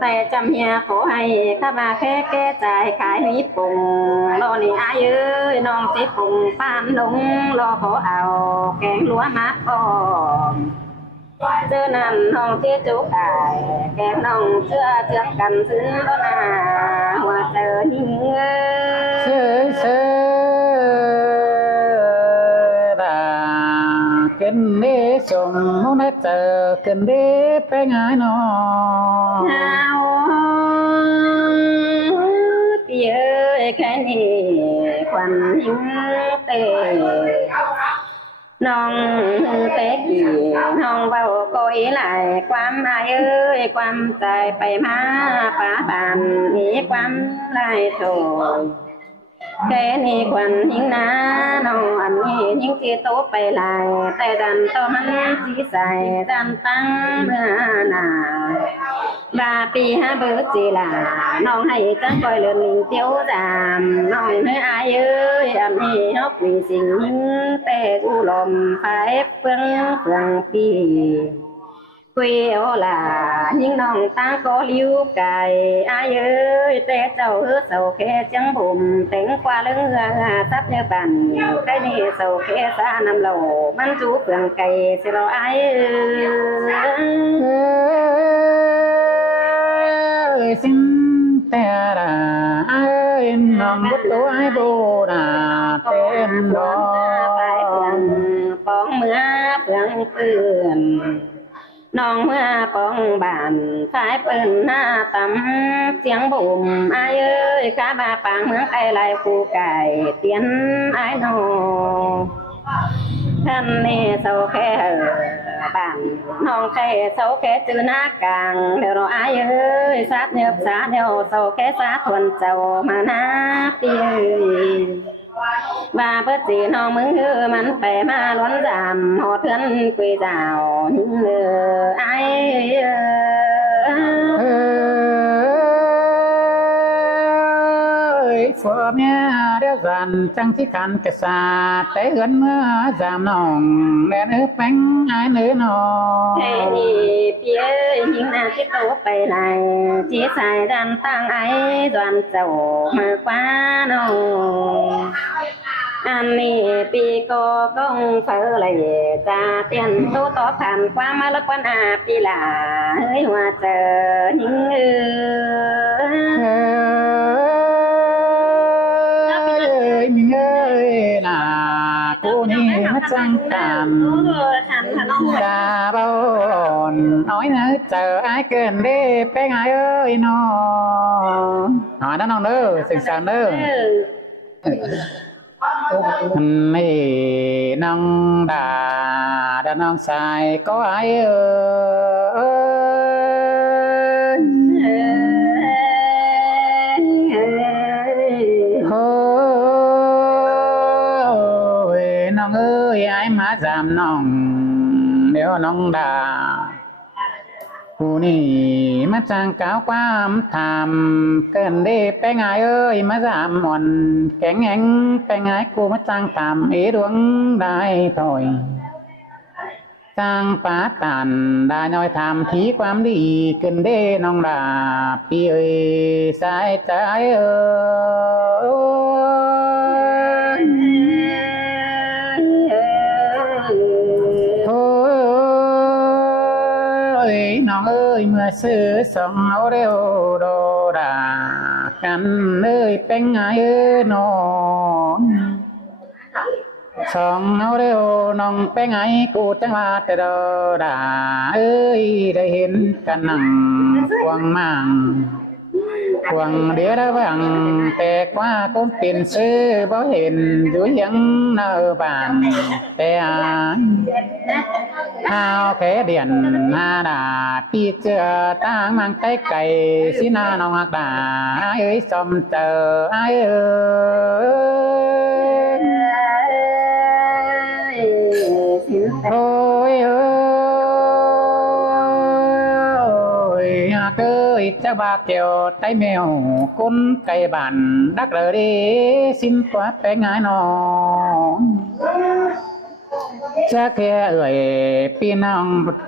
แต่จำเฮียขอให้ข้ามาแค่แก้ใจขายมีปุ่งรอนี่อายเอ้ยน้องสิปุ่งปานลงรอขอเอาแกงลัวมาปอมเจอนั่นน้องที่จุกอายแกงน้องเชื่อเชื่อกันซึ้งแล้วนาว่าเจอหิงเชื่อเชื่อกินได้ชมมุนเจอกินได้ไปง่ายนอพี่เอ้ยแค่นี้ควันหิงเตน้องเตะกี่น้องเบาโกยไหลความอายเอ้ยความใจไปมาป่าบานมีความไล่โถแค่นี้ควันหิงนะน้องอันนี้หิงที่โตไปลายแต่ดันต่อมันสีใสดันตั้งเมื่อนาบาปีฮะเบิร์จีลาน้องให้จังคอยเลื่อนลิงเตี้ยวดามน้องให้อายเอ้ยอันนี้ฮอกมีสิ่งหิงแต่กูลมไฟเฟืองปีเกลียวล่ะยิ่งน้องตาก็ลิ้วไก่อายเอ้ยแต่เจ้าเสาแค่จังผมแต่งกว่าเรื่องซับเนื้อปั่นใครนี่เสาแค่ซาน้ำเหลามันจูเปลืองไก่สิเราอายสินแต่ละเอ้ยน้องบุตรตัวไอ้โบนาเต้นรอไปเปลืองปองเมื่อเปลืองเปื่อนน้องเมื่อปองบานสายเปิ้นหน้าตำเสียงบุ่มอายเอ้ยข้าบาปางเมืองไก่ลายคู่ไก่เตียนอายน้องท่านนี่เสาแค่บ้านน้องแค่เสาแค่จือหน้ากลางเดี๋ยวเราอายเอ้ยสาดเนียบสาดเดียวเสาแค่สาดทวนเจ้ามาหน้าปีบาเปิดจีน้องมึงมันไปมาล้วนจำหอดเพื่อนคุยเจ้าหิ้งไอ้ฝัวเมียเดียวกันจังที่กันกษาแต่เอื้อนเมื่อจามน้องแม่เนื้อแป้งไอ้เนื้อนอเฮ้ยพี่เอ้ยหิ้งนาที่โตไปไหนจีใส่ดันตั้งไอ้ดวนเจ้ามือกว่าน้องอันนี้ปีก็ก้องเฟื่อเลยจะเตียนตู้ต่อผ่านความมาลักวันอาปีหลาเฮ้ยว่าเจอหิ้งมีเอ้ยน่ะกูนี่มาจังกันกาบอนน้อยนะเจอไอ้เกินได้ไปไงเอ้ยน้องน้อยนะน้องเด้อสิ่งสารเด้อนี่น้องด่าน้องชายก็ไอ้เอ้ยโอ้ยน้องเอ้ยไอ้มาจำน้องเดี๋ยวน้องด่ากูนี่มาจังก้าวความทำเกินได้ไปไงเอ้ยมาจำหมอนแข็งแข็งไปไงกูมาจังทำดวงได้ถอยจังปาตันได้น้อยทำทีความดีเกินได้น้องดาพี่เอ้ยสายใจเอ้ยน้องเอ้ยเมื่อซื้อสองเอาเร็วโดดากันเอ้ยเป็นไงน้องสองเอาเร็วน้องเป็นไงกูจังว่าแต่ดดาเอ้ยได้เห็นกันนั่งควงมั่งควงเดี๋ยวระวังแต่ว่าก้มเป็นซื้อบ่เห็นอยู่ยังเนอบานแต่ข้าวแค่เดียนนาดาพี่เจอตั้งมังไก่ไก่สินาน้องหักดาเอ้ยสมเจอเอ้ยโอ้ยเอ้ยเอ้ยจะบาเกี่ยวไตแมวคนไก่บันดักเลยดิสิ้นกว่าไปง่ายน้อง จะแค่พี่น้องบุตร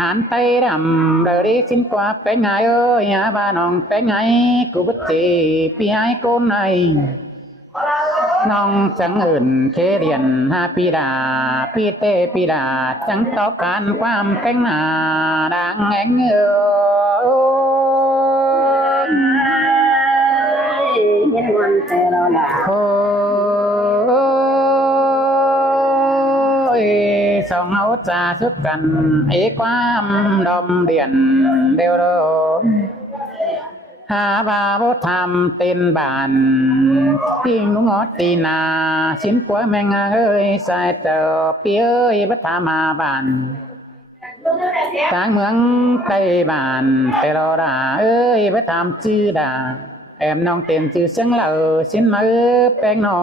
หานไตรำเราได้สิ้นกว่าเป็นไงบ้านน้องเป็นไงกูบุตรพี่ไอ้คนไหนน้องจังอื่นเคเรียนปีดาพี่เตปีดาจังต้องการความเป็นหน้าดังแงเห็นวันแต่เราละโอ้สองเอาจ่าสุดกันความดมเดียนเดียวโดหาบาบธรรมเต้นบานติ้งลุงอตีนาสินปัวแมงใส่เจอเปียบัตมาบานทางเมืองไต้บานแต่เราด่าบัตจื้อด่าแอมน้องเต้นจื้อเสียงเหล่าสินมาแป้งนอ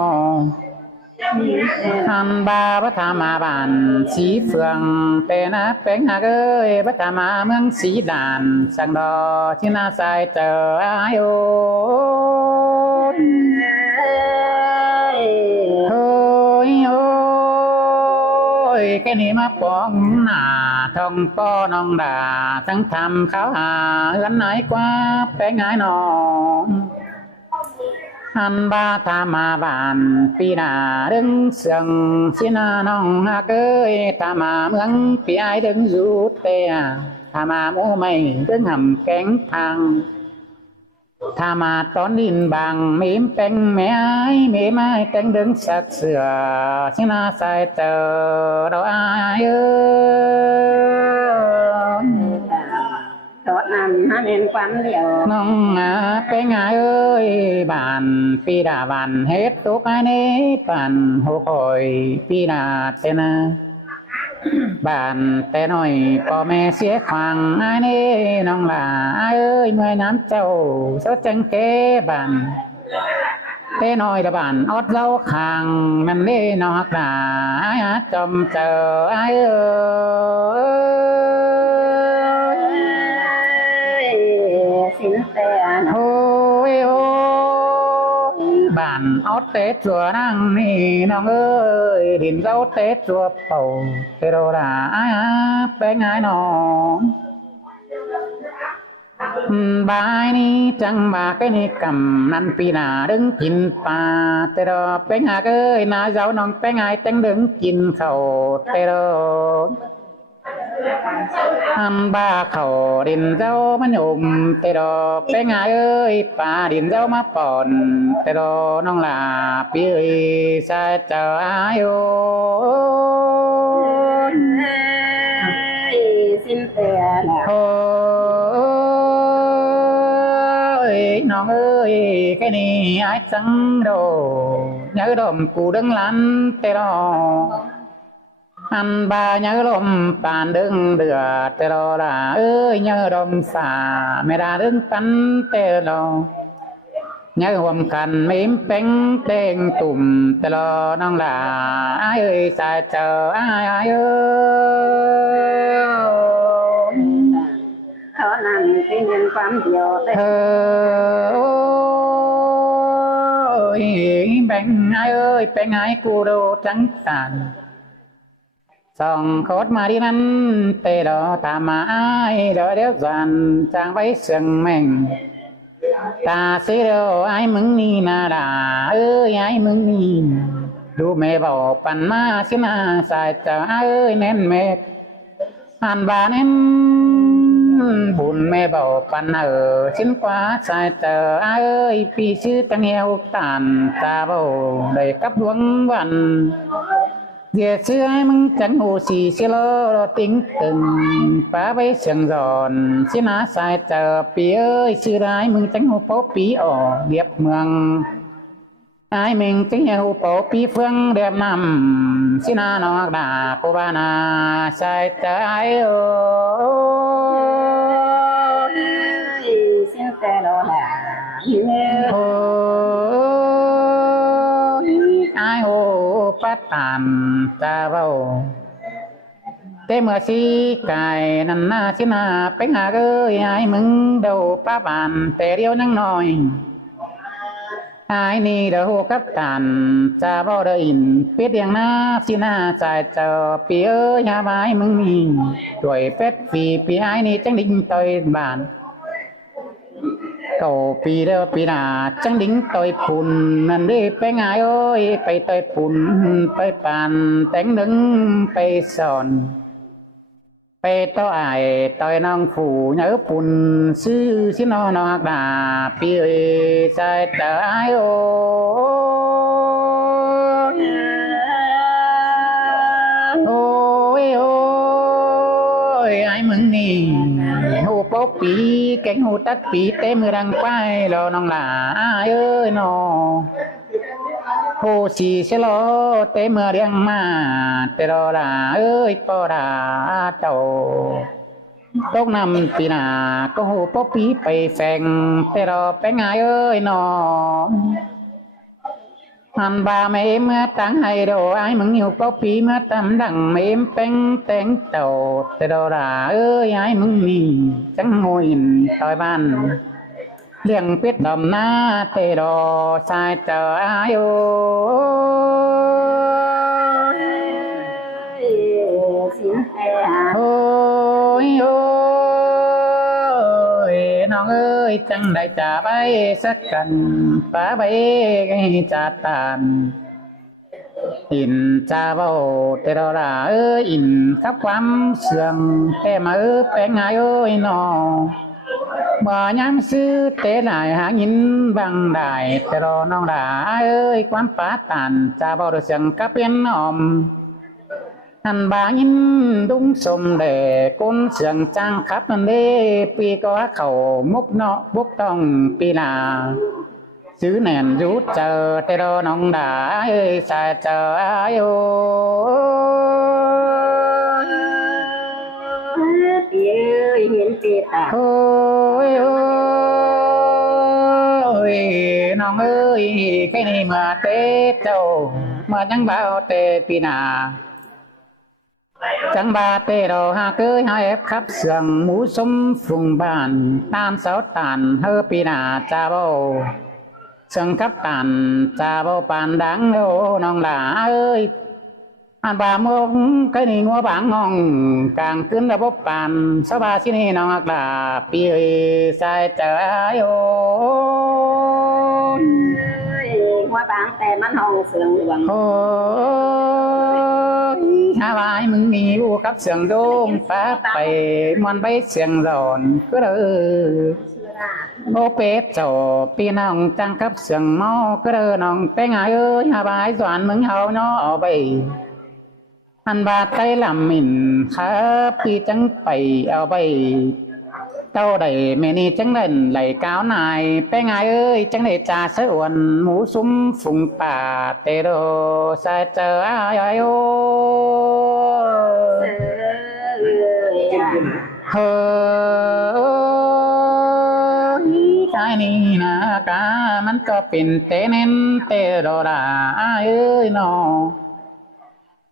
ฮันบาบัตมาบานสีเฟืองเป็นแป้งหากบัตมาเมืองสีด่านสังดอที่นาใส่เจอโอ้ยแค่นี้มาปองหน้าทองป้อน้องด่าทั้งทำเขาหาเงินไหนกว่าแป้งไงน้องฮันบาทามาบานปีนาดึงเสียงสินาน้องฮักทามาเมืองปีไอดึงรูเตะทามาหมูไม่ดึงหำแกงทางทามาตอนดินบางมีมเป็นแม่ไม้ไม้แต่งดึงสักเสือสินาใส่เจอเราทอดน้ำให้เห็นความเดียวน้องเป็นไงบ้านปีดาบ้านเฮ็ดตุกไอ้นี่บ้านหัวคอยปีดาเตนะบ้านแต่น้อยพ่อแม่เสียขวางไอ้นี่น้องล่ะเมื่อน้ำเจ้าสดจังเกบ้านแต่น้อยละบ้านอดเล่าขางมันเล่นอกด่าจอมเจอสินแต่โอ้ยบ้านเอาเตะจัวนั่งนี่น้องดินเราเตะจัวเป่าเตโรดาเป็นไงน้องบายนี้จังบาcáiนี่กำนันปีนาดึงกินปลาเตโรเป็นไงนาเจ้าน้องเป็นไงจังดึงกินเขาเตโรบาเขาดินเจ้ามันยุ่มเตโรเป็นไงปลาดินเจ้ามาป่อนเตโรน้องลาปีใส่เจ้าสินแต่ละโอ้น้องแค่นี้ไอ้จังโดnhớ đom cụ đứng lăn tê đo ăn ba nhớ lom bàn đứng đưa tê đo là nhớ đom xả mẹ đã đứng cắn tê đo nhớ hôm cần mím bánh tên tùm tê đo non là ai ơi xài chờ aiเขานั่นเป็นเงินความเดียวเธอแบ่งai ơi เป็นไงกูดูจังสันส่องโคตรมาดีนั้นเตะดอตามมาไอ้เดี๋ยวจันจางไว้เสียงแม่งตาสีเดียวไอ้มึงนี่นาด่าไอ้มึงนี่ดูแม่บอกปันมาสินาใส่เจ้าแน่นเมฆอันบาเน้นบุญแม่บอกปันชิ้นกว่าใส่เจอปีชื่อตังเหี่ยวตานตาเบาได้กับดวงวันเดี๋ยวเชื่อให้มึงจังหูสีเชลโลติ้งตึงป้าไปเสียงจอนสินาใส่เจอปีชื่อไรมึงจังหูโป๊ปีออกเดียบเมืองไอ้มึงจังหูโป๊ปีเฟืองเดียบน้ำสินานอกด่ากูบ้านาใส่เจอสินแต่เราแหละโอ้ไอ้โอ้ปัตตานตาเบาเตเมื่อสีไก่นันนาสินาเป็นหาไอ้มึงเดาป้าบานแต่เดียวนั่งหน่อย ai ni đâu cấp tàn cha bao đời biết tiếng na xin na dài chờ pi ơi nhà bái mừng mi tuổi phép vì pi ai ni chẳng định tôi bàn cầu pi đâu pi là chẳng định tôi phun nên điไปไงเอ้ยไปtôi phunไปปานแต่งđứngไปสอนไปต่อไอต่อยน้องผู้nhớปุ่นซื้อสินอนอกดาพี่เอ้ยใจตายโอ้โอ้ยโอ้ยไอ้มึงนี่หูโป๊ปีแกงหูตัดปีเต็มมือดังไปรอน้องหลาเอ้ยนอผู้สีเชลเตเมื่อเรียงมาเตรอดาเอ้ยปอดาเจ้าตกนำปีนาก็หูปปีไปแฝงเตรอไปไงเอ้ยนออันบาไม่เมื่อตั้งให้ดอไอ้มึงอยู่ปปีเมื่อตำดังไม่เป็นแต่งเต่าเตรอดาเอ้ยไอ้มึงนี่จังงอยต่อยบ้านเรื่องเป็ดดำหน้าเตรอชายเจออายุโอ้ยโอ้ยน้องเอ้ยจังได้จ่าไปสักกันป้าไปจ่าตานอินจ่าเบาเตรอราเอ้ยอินกับความเสื่องแต่มาแปลงไงเอ้ยน้องบ่ยังซื้อเตะหลายหายินบางได้แต่รอน้องดาเอ้ยความปาตันจะบ่ได้เสียงกับเป็นน้อมหันบางยินดุงสมเดก้นเสียงจ้างครับนั่นเด้ปีก็เขามุกเนาะบุกต้องปีนาซื้อแหน่นยุดเจอแต่รอน้องดาเอ้ยสายเจออายุปีเอ้ยเห็นปีตาโอ้ยโอ้ยน้องเอ้ยแค่นี้มาเตะเจ้ามาจังบ่าวเตะปีนาจังบาเตะเราหาเกยหาเอฟครับเสียงหมูสมฟุงบ้านตามเสาตานเฮอปีนาจ้าบ่เสียงครับตานจ้าบ่ปานดังโอ้น้องหลาเอ้ยอันบามงเคยนี่งัวบางงองกลางขึ้นระบบปานสบาสินี่น้องอักดาปีเอ้ยใจเจอโอ้งัวบางแต่มันห้องเสียงหลวงโอ้ยหาว่ามึงมีบูกับเสียงโดมฟ้าไปมันไปเสียงร้อนก็โอเป็ดเจ้าปีน้องจังกับเสียงหม้อก็น้องไปไงเอ้ยหาว่าสวนมึงเอาเนาะเอาไปอันบาดใจลำมินครับพี่จังไปเอาไปเต้าได้แม่นี่จังเล่นไหลก้าวนายไปไงเอ้ยจังได้จ่าเสวนหมูซุ้มฝุ่งป่าเตโรใส่เจอไอ้โอ้เฮ้ยใจนี่นะกามันก็เป็นเตเน้นเตโรดาเอ้ยน้อง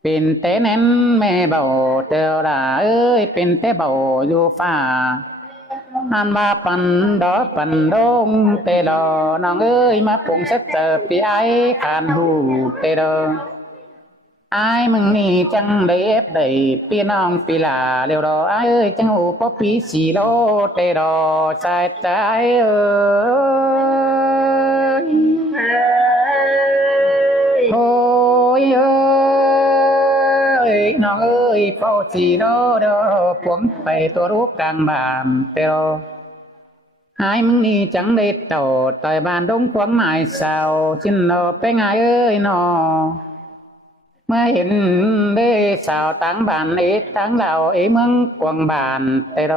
เป็นเตเน้นแม่เบาเตอราเอ้ยเป็นเตเบาอยู่ฟ้าอันมาปันดอกปันดงเตลอน้องเอ้ยมาปงสักเจอปีไอขานหูเตลอไอมึงนี่จังได้เอฟได้ปีน้องปีลาเร็วรอไอเอ้ยจังหูป๊อปีสีโลเตลอใจใจเอ้ยโอ้ยเอ้ยน้องเอ้ยเฝ้าสีโลเด้อผมไปตัวรูปกลางบ้านเตลอหายมึงนี่จังได้โตต่อยบ้านดงความหมายเศร้าชินโนไปไงเอ้ยนอเมื่อเห็นได้สาวต่างบ้านเอต่างเราเมืองกวางบ้านเตโร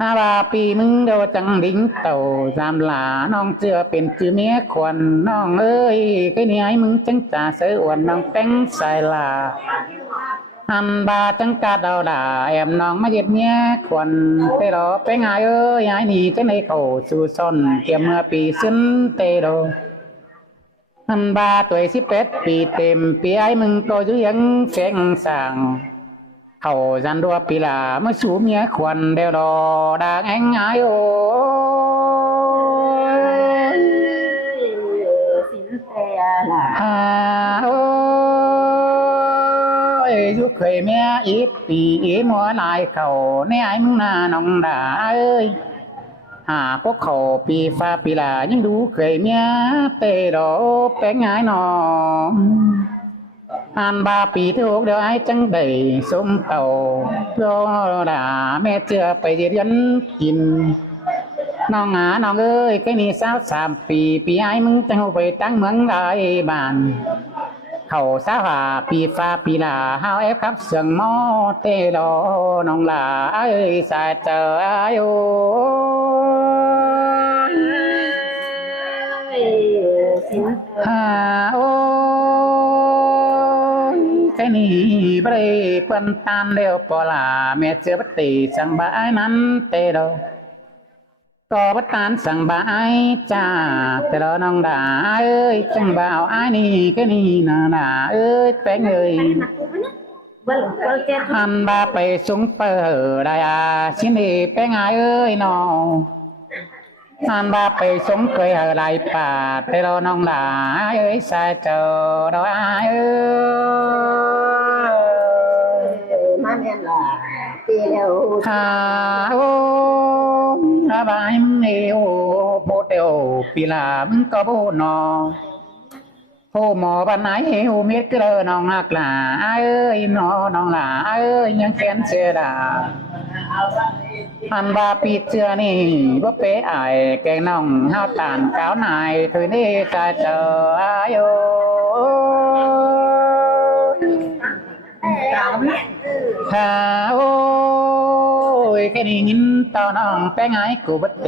ฮาบาปีมึงโดจังดิ้งโตสามหลาน้องเจือเป็นจือเมียควันน้องเอ้ยก็นี่ไอ้มึงจังจ่าเสืออ้วนน้องแป้งสายลาอันบาจังกาดาวด่าแอมน้องมาเย็ดเมียควันเตโรไปไงเอ้ยไอ้นี่จังในเขาสู่ซอนเกี่ยมเมื่อปีซึ้นเตโรอันบาตัว18 ปีเต็มปีไอ้มึงก็ยังแฝงสั่งเขาจันดัวปีลาเมื่อสูเมียควันเดียวรอดางแองไงโอ้ โอ้ยยุคเคยแม่อีปีมัวลายเขาในไอ้มึงนาน้องด่าเอ้ยหาพวกเขาปีฟ้าปีลายังดูเคยเมียเตะดอแป้งง่ายนออ่านบาปีที่หกเดี๋ยวไอ้จังได้สมเต่าเพราะด่าแม่เจือไปเรียนกินน้องน้องเอ้ยแค่นี้23 ปีปีไอ้มึงจังไปตั้งเมืองไรบ้านเขาสาหาปีฟ้าปีลาเฮาเอฟครับเสียงมอเตะดอน้องลาเอ้ยสายเจอไอ้โอโอ้ยแค่นี้บริเปิ้นตานเดียวปอลาแม่เจอบัตติสังบายนั้นเตโดก็บัตตานสังบายจ้าแต่เราน้องด่าเอ้ยจังบ่าวไอ้นี่แค่นี้น่าด่าเอ้ยแป้งเอ้ยอันบาไปสูงเปิดได้ชิ้นนี้แป้งเอ้ยน้องอันบาไปสงเคยอะไรป่าแต่เราน้องหลาเอ้ยสายเจอเราเอ้ยมาเรียนหลาปีเดียวโอ้อาบายมึงเอวโพเตียวปีลามึงก็โบนอโอ้หมอบ้านไหนเอวเม็ดเกลือน้องหักหลาเอ้ยน้องหลาเอ้ยยังแค้นเสียดาอันบาปีเจือนี่ว่าเป๊ะไอแกงน้องห้าวตานก้าวนายเธอนี่จะเจออายุโอ้ยแค่นี้ยินต่อน้องแป้งไอ้กูบัดเต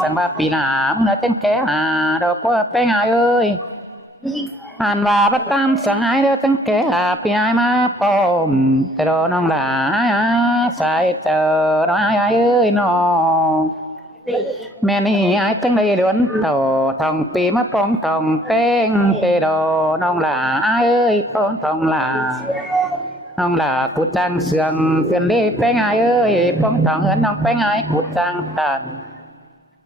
สังบาปีหลามึงน่ะจังแก่ดอกว่าแป้งไอ้เอ้ยอ่านว่าบัดตามสังไอ้เด้อจังแก่ปีไอ้มาปอมแต่รอน้องหลาสายเจอน้องไอ้เอ้ยน้องแม่นี่ไอ้จังได้ล้วนโตทองปีมาปองทองแป้งเตดอน้องหลาเอ้ยปองทองหลาน้องหลากูจังเสืองเกินได้แป้งเอ้ยปองทองเอินน้องแป้งกูจังตัด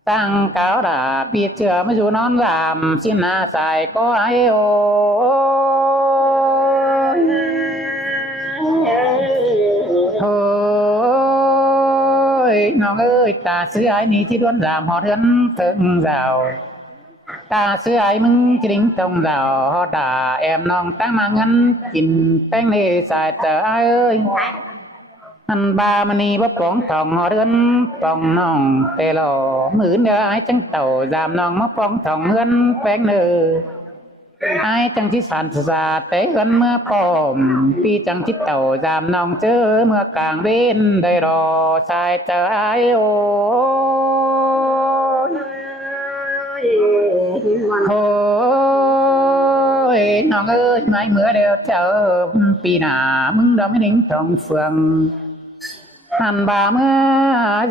ตั้งเก่าด่าปีเจือมาอยู่นอนรามสินาใส่ก็ไอ้โอโอ้ยน้องเอ้ยตาเสื้อไอ้นี่ที่ด้วนรามหอเทือนถึงเราตาเสื้อไอ้มึงจริงตรงเราหอด่าแอมน้องตั้งมางั้นกินแป้งนี่ใส่เจอไอ้เอ้ยอันบามันนี่บ่ป้องทองหอเรือนป้องน้องเตลอมือเนื้อไอ้จังเต่าจามน้องมาป้องทองเฮือนแป้งเนื้อไอ้จังที่สันสาเตะเฮือนเมื่อป้อมปีจังที่เต่าจามน้องเจอเมื่อกลางเว้นได้รอชายเจอไอ้โอ้ยน้องเอ้ยไม่เมื่อเดียวเจอปีหน้ามึงเราไม่ถึงทองเฟืองหันบาเมื่อ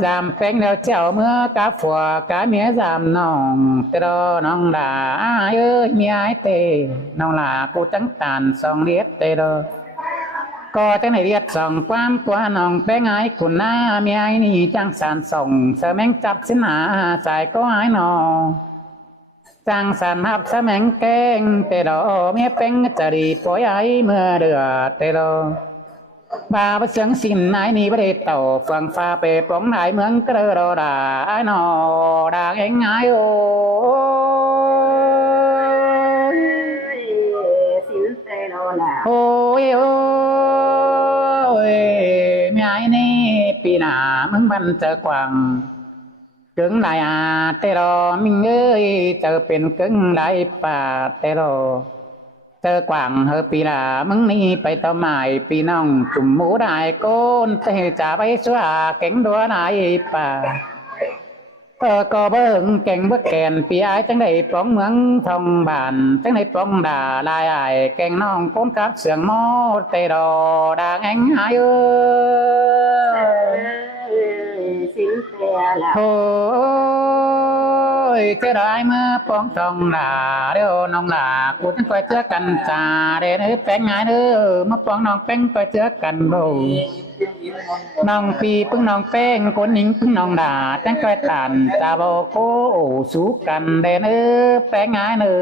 จามแป้งเดียวเจ้าเมื่อกาฝัวกาเมียจามน้องเตรอน้องด่าเอ้ยเมียไอเตน้องหลากูจังตานสองเลียดเตรอก็จังไหนเลียดสองความตัวน้องแป้งไอคุณหน้าเมียไอนี่จังสานส่งเสแมงจับสินหาสายก็ไอน้องจังสันหับสมังแกงเตโรเมียเป็งจะรีปอยไอเมื่อเดือเตโรบาเสียงสินนายนี่ประเดเต่าฟังฟ้าไปปลงนายเมืองกระโดดาไอนอดางเอ็งไงโอ้สินเตโรล่ะโอ้ยโอ้ยเมียไอนี่ปีหน้ามึงบันเจอกวางกึ่งไหลเตโรมิงเอ้ยเจอเป็นกึ่งไหลป่าเตโรเจอกว่างเฮอปีลามึงนี่ไปต่อหมายปีน้องจุ่มหมูได้ก้นเตจ่าไปสว่าเก่งดัวไหนป่าก็เบิ่งเก่งเบิ่งแก่นปีไอจังได้ปลองเมืองทองบานจังได้ปลองด่าลายไอแก่งน้องก้นกับเสียงมอเตโรด่างแองหายสินเตียละโอ้ยเจ้าได้เมื่อป้องทองหลาเดี๋ยวน้องหลากูจะคอยเจอกันจ่าเดี๋ยวแป้งไงเด้อมาป้องน้องแป้งคอยเจอกันโบน้องปีพึ่งน้องแป้งคนหญิงพึ่งน้องด่าจังคอยตันจ่าโบโก้สู้กันเดี๋ยวแป้งไงเด้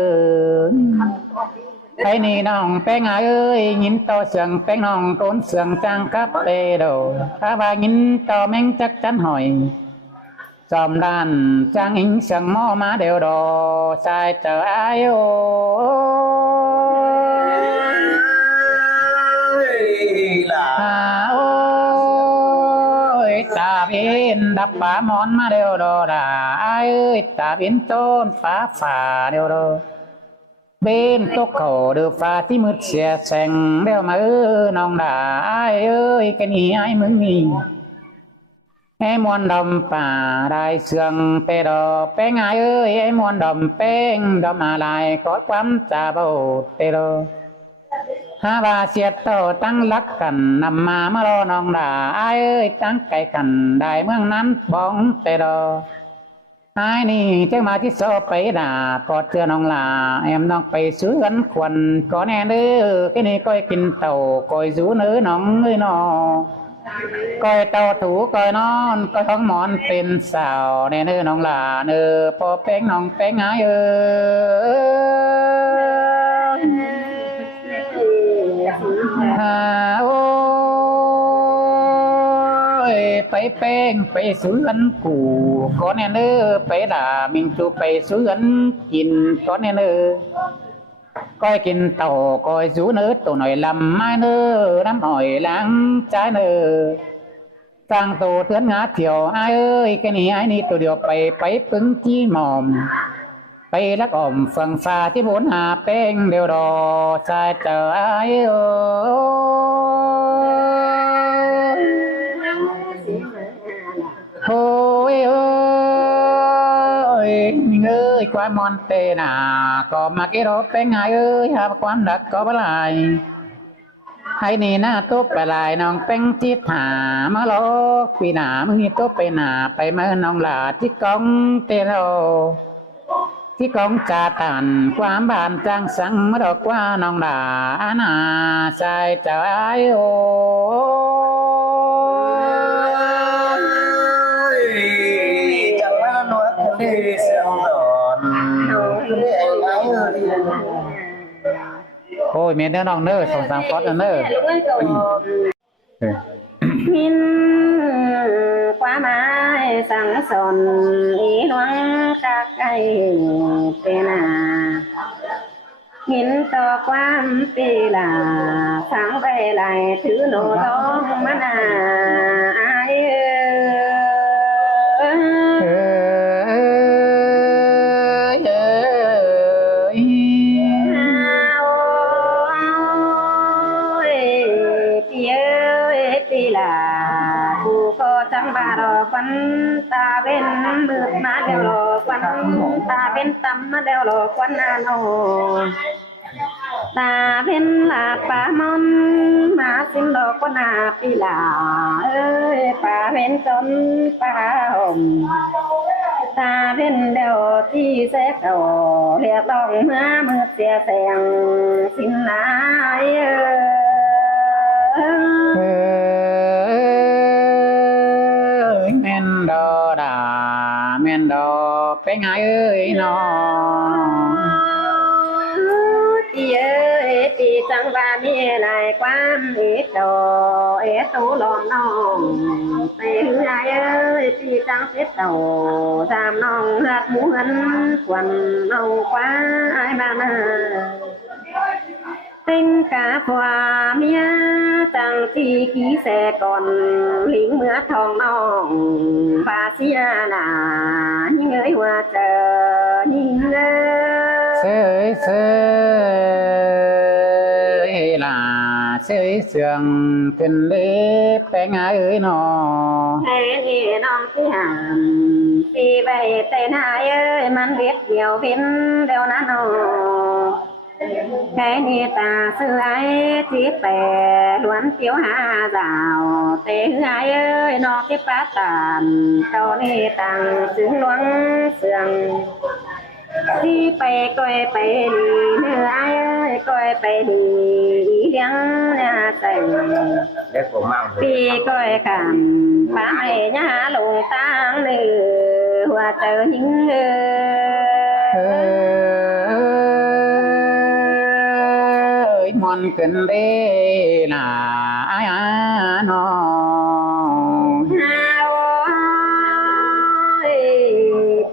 อ ไอ้นี่น้องแป้งเอ้ยยินต่อเสียงแป้งน้องโกนเสียงจังกับเตโดถ้าว่ายินต่อแมงจักจันหอยจอมด้านจังหิงเสียงหม้อมาเดียวดอชายเจอไอ้โอโอ้ยตาบินดับป่ามอนมาเดียวดอดาไอ้เอ้ยตาบินต้นฟ้าฝ่าเดียวดอเบนตกเขาเดือฟ้าที่มืดเสียแสงเดียวมาน้องด่าไอ้เอ้ยกันนี่ไอ้มึงนี่ไอ้มวนดำป่าได้เสื่องไปดอแป้งไอ้เอ้ยไอ้มวนดำแป้งดำอะไรขอความจ่าเบาเตโดหาว่าเสียโตตั้งรักกันนำมามารอน้องด่าไอ้เอ้ยตั้งไก่กันได้เมืองนั้นบ้องเตโดไอ้นี่จะมาที่โซไปด่ากอดเธอน้องลาแอมน้องไปซื้อกันควันก่อนแน่เด้อแค่นี้ก้อยกินเต่าก้อยสูเนื้อน้องเอ้ยนอก้อยเต่าถูก้อยนอนก้อยท้องหมอนเป็นสาวแน่เนื้อน้องลาเนื้อพอแป้งน้องแป้งหายฮาโอ้ไปแป้งไปซื้ออันกูก่อนแน่เนอไปด่ามิงจูไปซื้ออันกินก่อนแน่เนอก้อยกินเต่าก้อยสูเนื้อตัวหน่อยลำไม้เนอน้ำอ่อยล้างใจเนอสร้างตัวเถื่อนงาเที่ยวไอ้เอ้ยแค่นี้ไอ้นี่ตัวเดียวไปปึ้งจี้หมอมไปลักอ่อมฝั่งฟ้าที่บนหาแป้งเดียวรอชายเจอไอ้เอ้โอ้ยเอ้ยมิงเอ้ยความมอนเตน่ะก็มาเกโรเป็นไงเอ้ยหาความรักก็บลายให้นี่หน้าตุ๊บไปลายน้องเป็นจิตหามาโลกปีหนามึงนี่ตุ๊บไปหนาไปเมื่อน้องหลาที่กองเตโรที่กองจาตันความบานจังสังมาดอกว่าน้องหลาอาณาใจเจ้าไอโอโอ้ยเมียเนื้อน้องเนื้อสองสามฟอสเนื้อมินความหมายสั่งสอนอีหลวงกะไก่เป็นมินต่อความปีลาสังไปไหลถือโนท้องมะนาไอวันตาเป็นมืดมาเดียวรอวันตาเป็นตำมาเดียวรอวันนานโอตาเป็นลาป่ามอนมาสิงดอกวันนาปีลาเอ้ยป่าเป็นจนป่าห่มตาเป็นเดียวที่แสกเอาเรียกต้องเมื่อมืดเสียแสงสินลายแม่นดอดาแม่นดอไปไงเอ้ยน้องตีเอ้ยตีจังว่ามีหลายความเอ็ดดอเอ็ดตูหลอมน้องไปเฮือยเอ้ยตีจังเส็ดโตตามน้องหัดหมูหันควันน้องคว้าไอ้บ้ามาเต็งกาขวาเมียจังที่ขี้แสก่อนหลิงเมื่อทองน้องบาเสียหนายิ่งเอ้ยว่าเจอยิ่งเอ้ยเสยล่ะเสยเสื่องขึ้นเล็บแปงเอ้ยน้องให้นี่น้องที่หามปีใบเต้นหายเอ้ยมันเวียดเดียวพินเดียวนะน้องแค่นี้ตาเสื่อยจีบแต่ล้วนเกี่ยวหาดาวเตะหายเอ้ยนอกที่ป้าตานเจ้านี่ต่างถึงหลวงเสื่องที่ไปก้อยไปดีเนื้อเอ้ยก้อยไปดีเลี้ยงเนี่ยใจปีก้อยขำป้าให้ยาลงตั้งเนื้อหัวเจอหิ้ง อนเกินเด้น่ะอ้ายน้อง ฮาว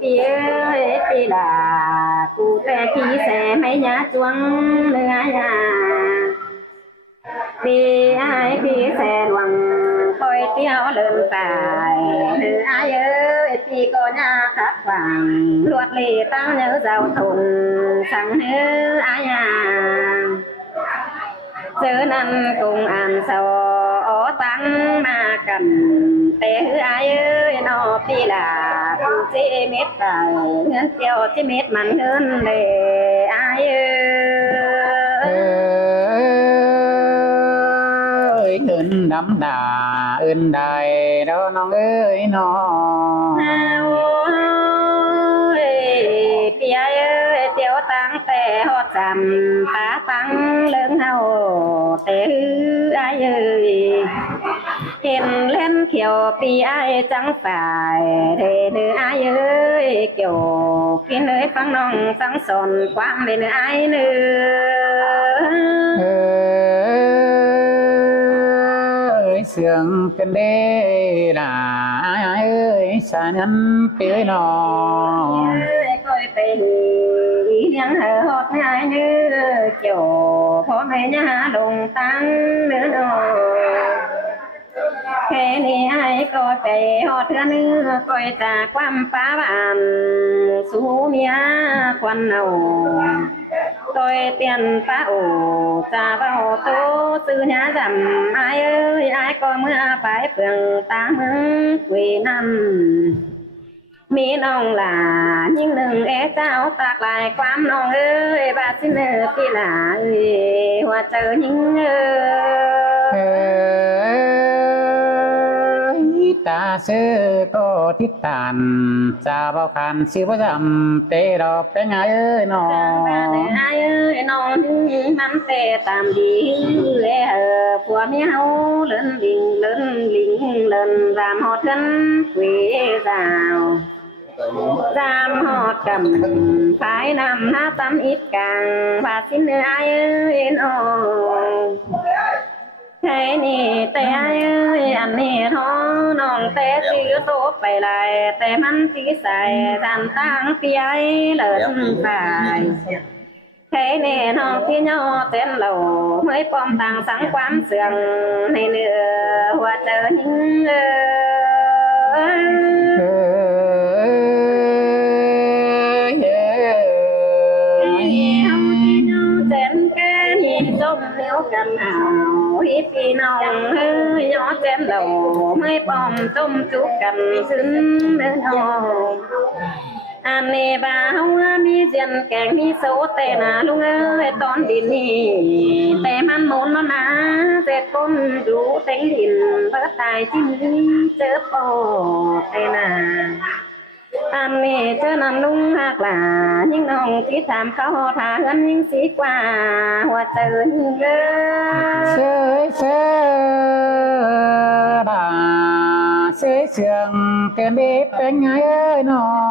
ปีเอ้ยปีลากูแต่ขี้แสไม่ยาจวงเนื้อยาปีไอ้ปีแสหลวงคอยเที่ยวเลินตายเนื้อไอ้เอ้ยปีก็ยาขัดฝังลวดลีตั้งเนื้อเจ้าทุนสั่งเนื้อไอ้ยาเจอนั่นคงอ่านสอตั้งมากันแต่ไอ้เอ้ยนอปีลากูเจเม็ดตายเงินเจียวเจเม็ดมันเงินเลยไอ้เอ้ย เอิ้นดำดาเอิ้นได้ดอกน้องเอ้ยน้อง โอ้ยปีไอ้เอ้ยเจียวตั้งแต่หอดจำตาตั้งเลิงเฮาแต่ไอ้เอ้ยเห็นเล่นเขียวปีไอ้จังฝ่ายเทเนื้อไอ้เอ้ยเกี่ยวกินเลยฟังน้องสังสนความเลยเนื้อไอ้เนื้อ เสียงกันเด้ล่ะเอ้ยสานั้นเปื่อยนอ คอยเป็นยังเหอหดง่ายเนื้อเกี่ยวพ่อแม่ย่าลงตั้งเนื้อแค่นี้ไอ้ก็ใจหดเนื้อคอยจากความป้าบานสู้เมียควันเอาtôi tiền phá ổ cha vào tô sư nhã dầm ai ơi ai có mưa phải phường ta hứng quỳ năm mi nong là nhưng đừng é trao tạc lại quam nong ơi bà xin phi là ơi hoa chờ những ta sư có thiết tàn cha bao khăn siêu bao dầm tê đọc cái ngày ơi nó ai ơi nó mắn tê tạm đi của miêu lớn lính lớn làm họ thân quỷ rào giam họ cầm phải nằm hát tắm ít càng và xin ai ơi nó thế nè té ơi anh nè nó nòng té chứ tốt phải lại té mắn chỉ xài đàn tăng phía ấy lớn phải thế nè nó phía nhau tên lầu mới bom tàng sáng quán sườn này nữa hoa chờ những trong nếu cần hào ít khi nòng hơi nhỏ trên đầu mấy bom trong chú cần xứng đến hồ anh nè bà không mi diện kẹng mi xấu tệ nà luôn ơi tón đi nì tệ man môn nó ná dệt con rú tánh đìn vỡ tài chim chớp bò tệ nà anh nè cho nằm lung hạc là nhưng nòng chỉ thảm khó thả hơn những sĩ qua hoa trời bà sẽ trường cái bếp bên ngay ơi nó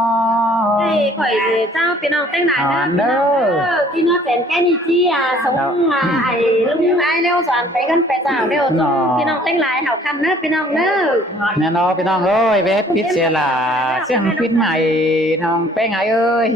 đây khỏi sao phía nào tên này nữa khi nó chén cái gì chi à sống ai lung ai leo soạn phải gần phải rào leo phía nào tên lại hảo khăn nữa phía nào nữa nè nó phía nào ơi bếp pít xe là xem pít mày nó bên ngay ơi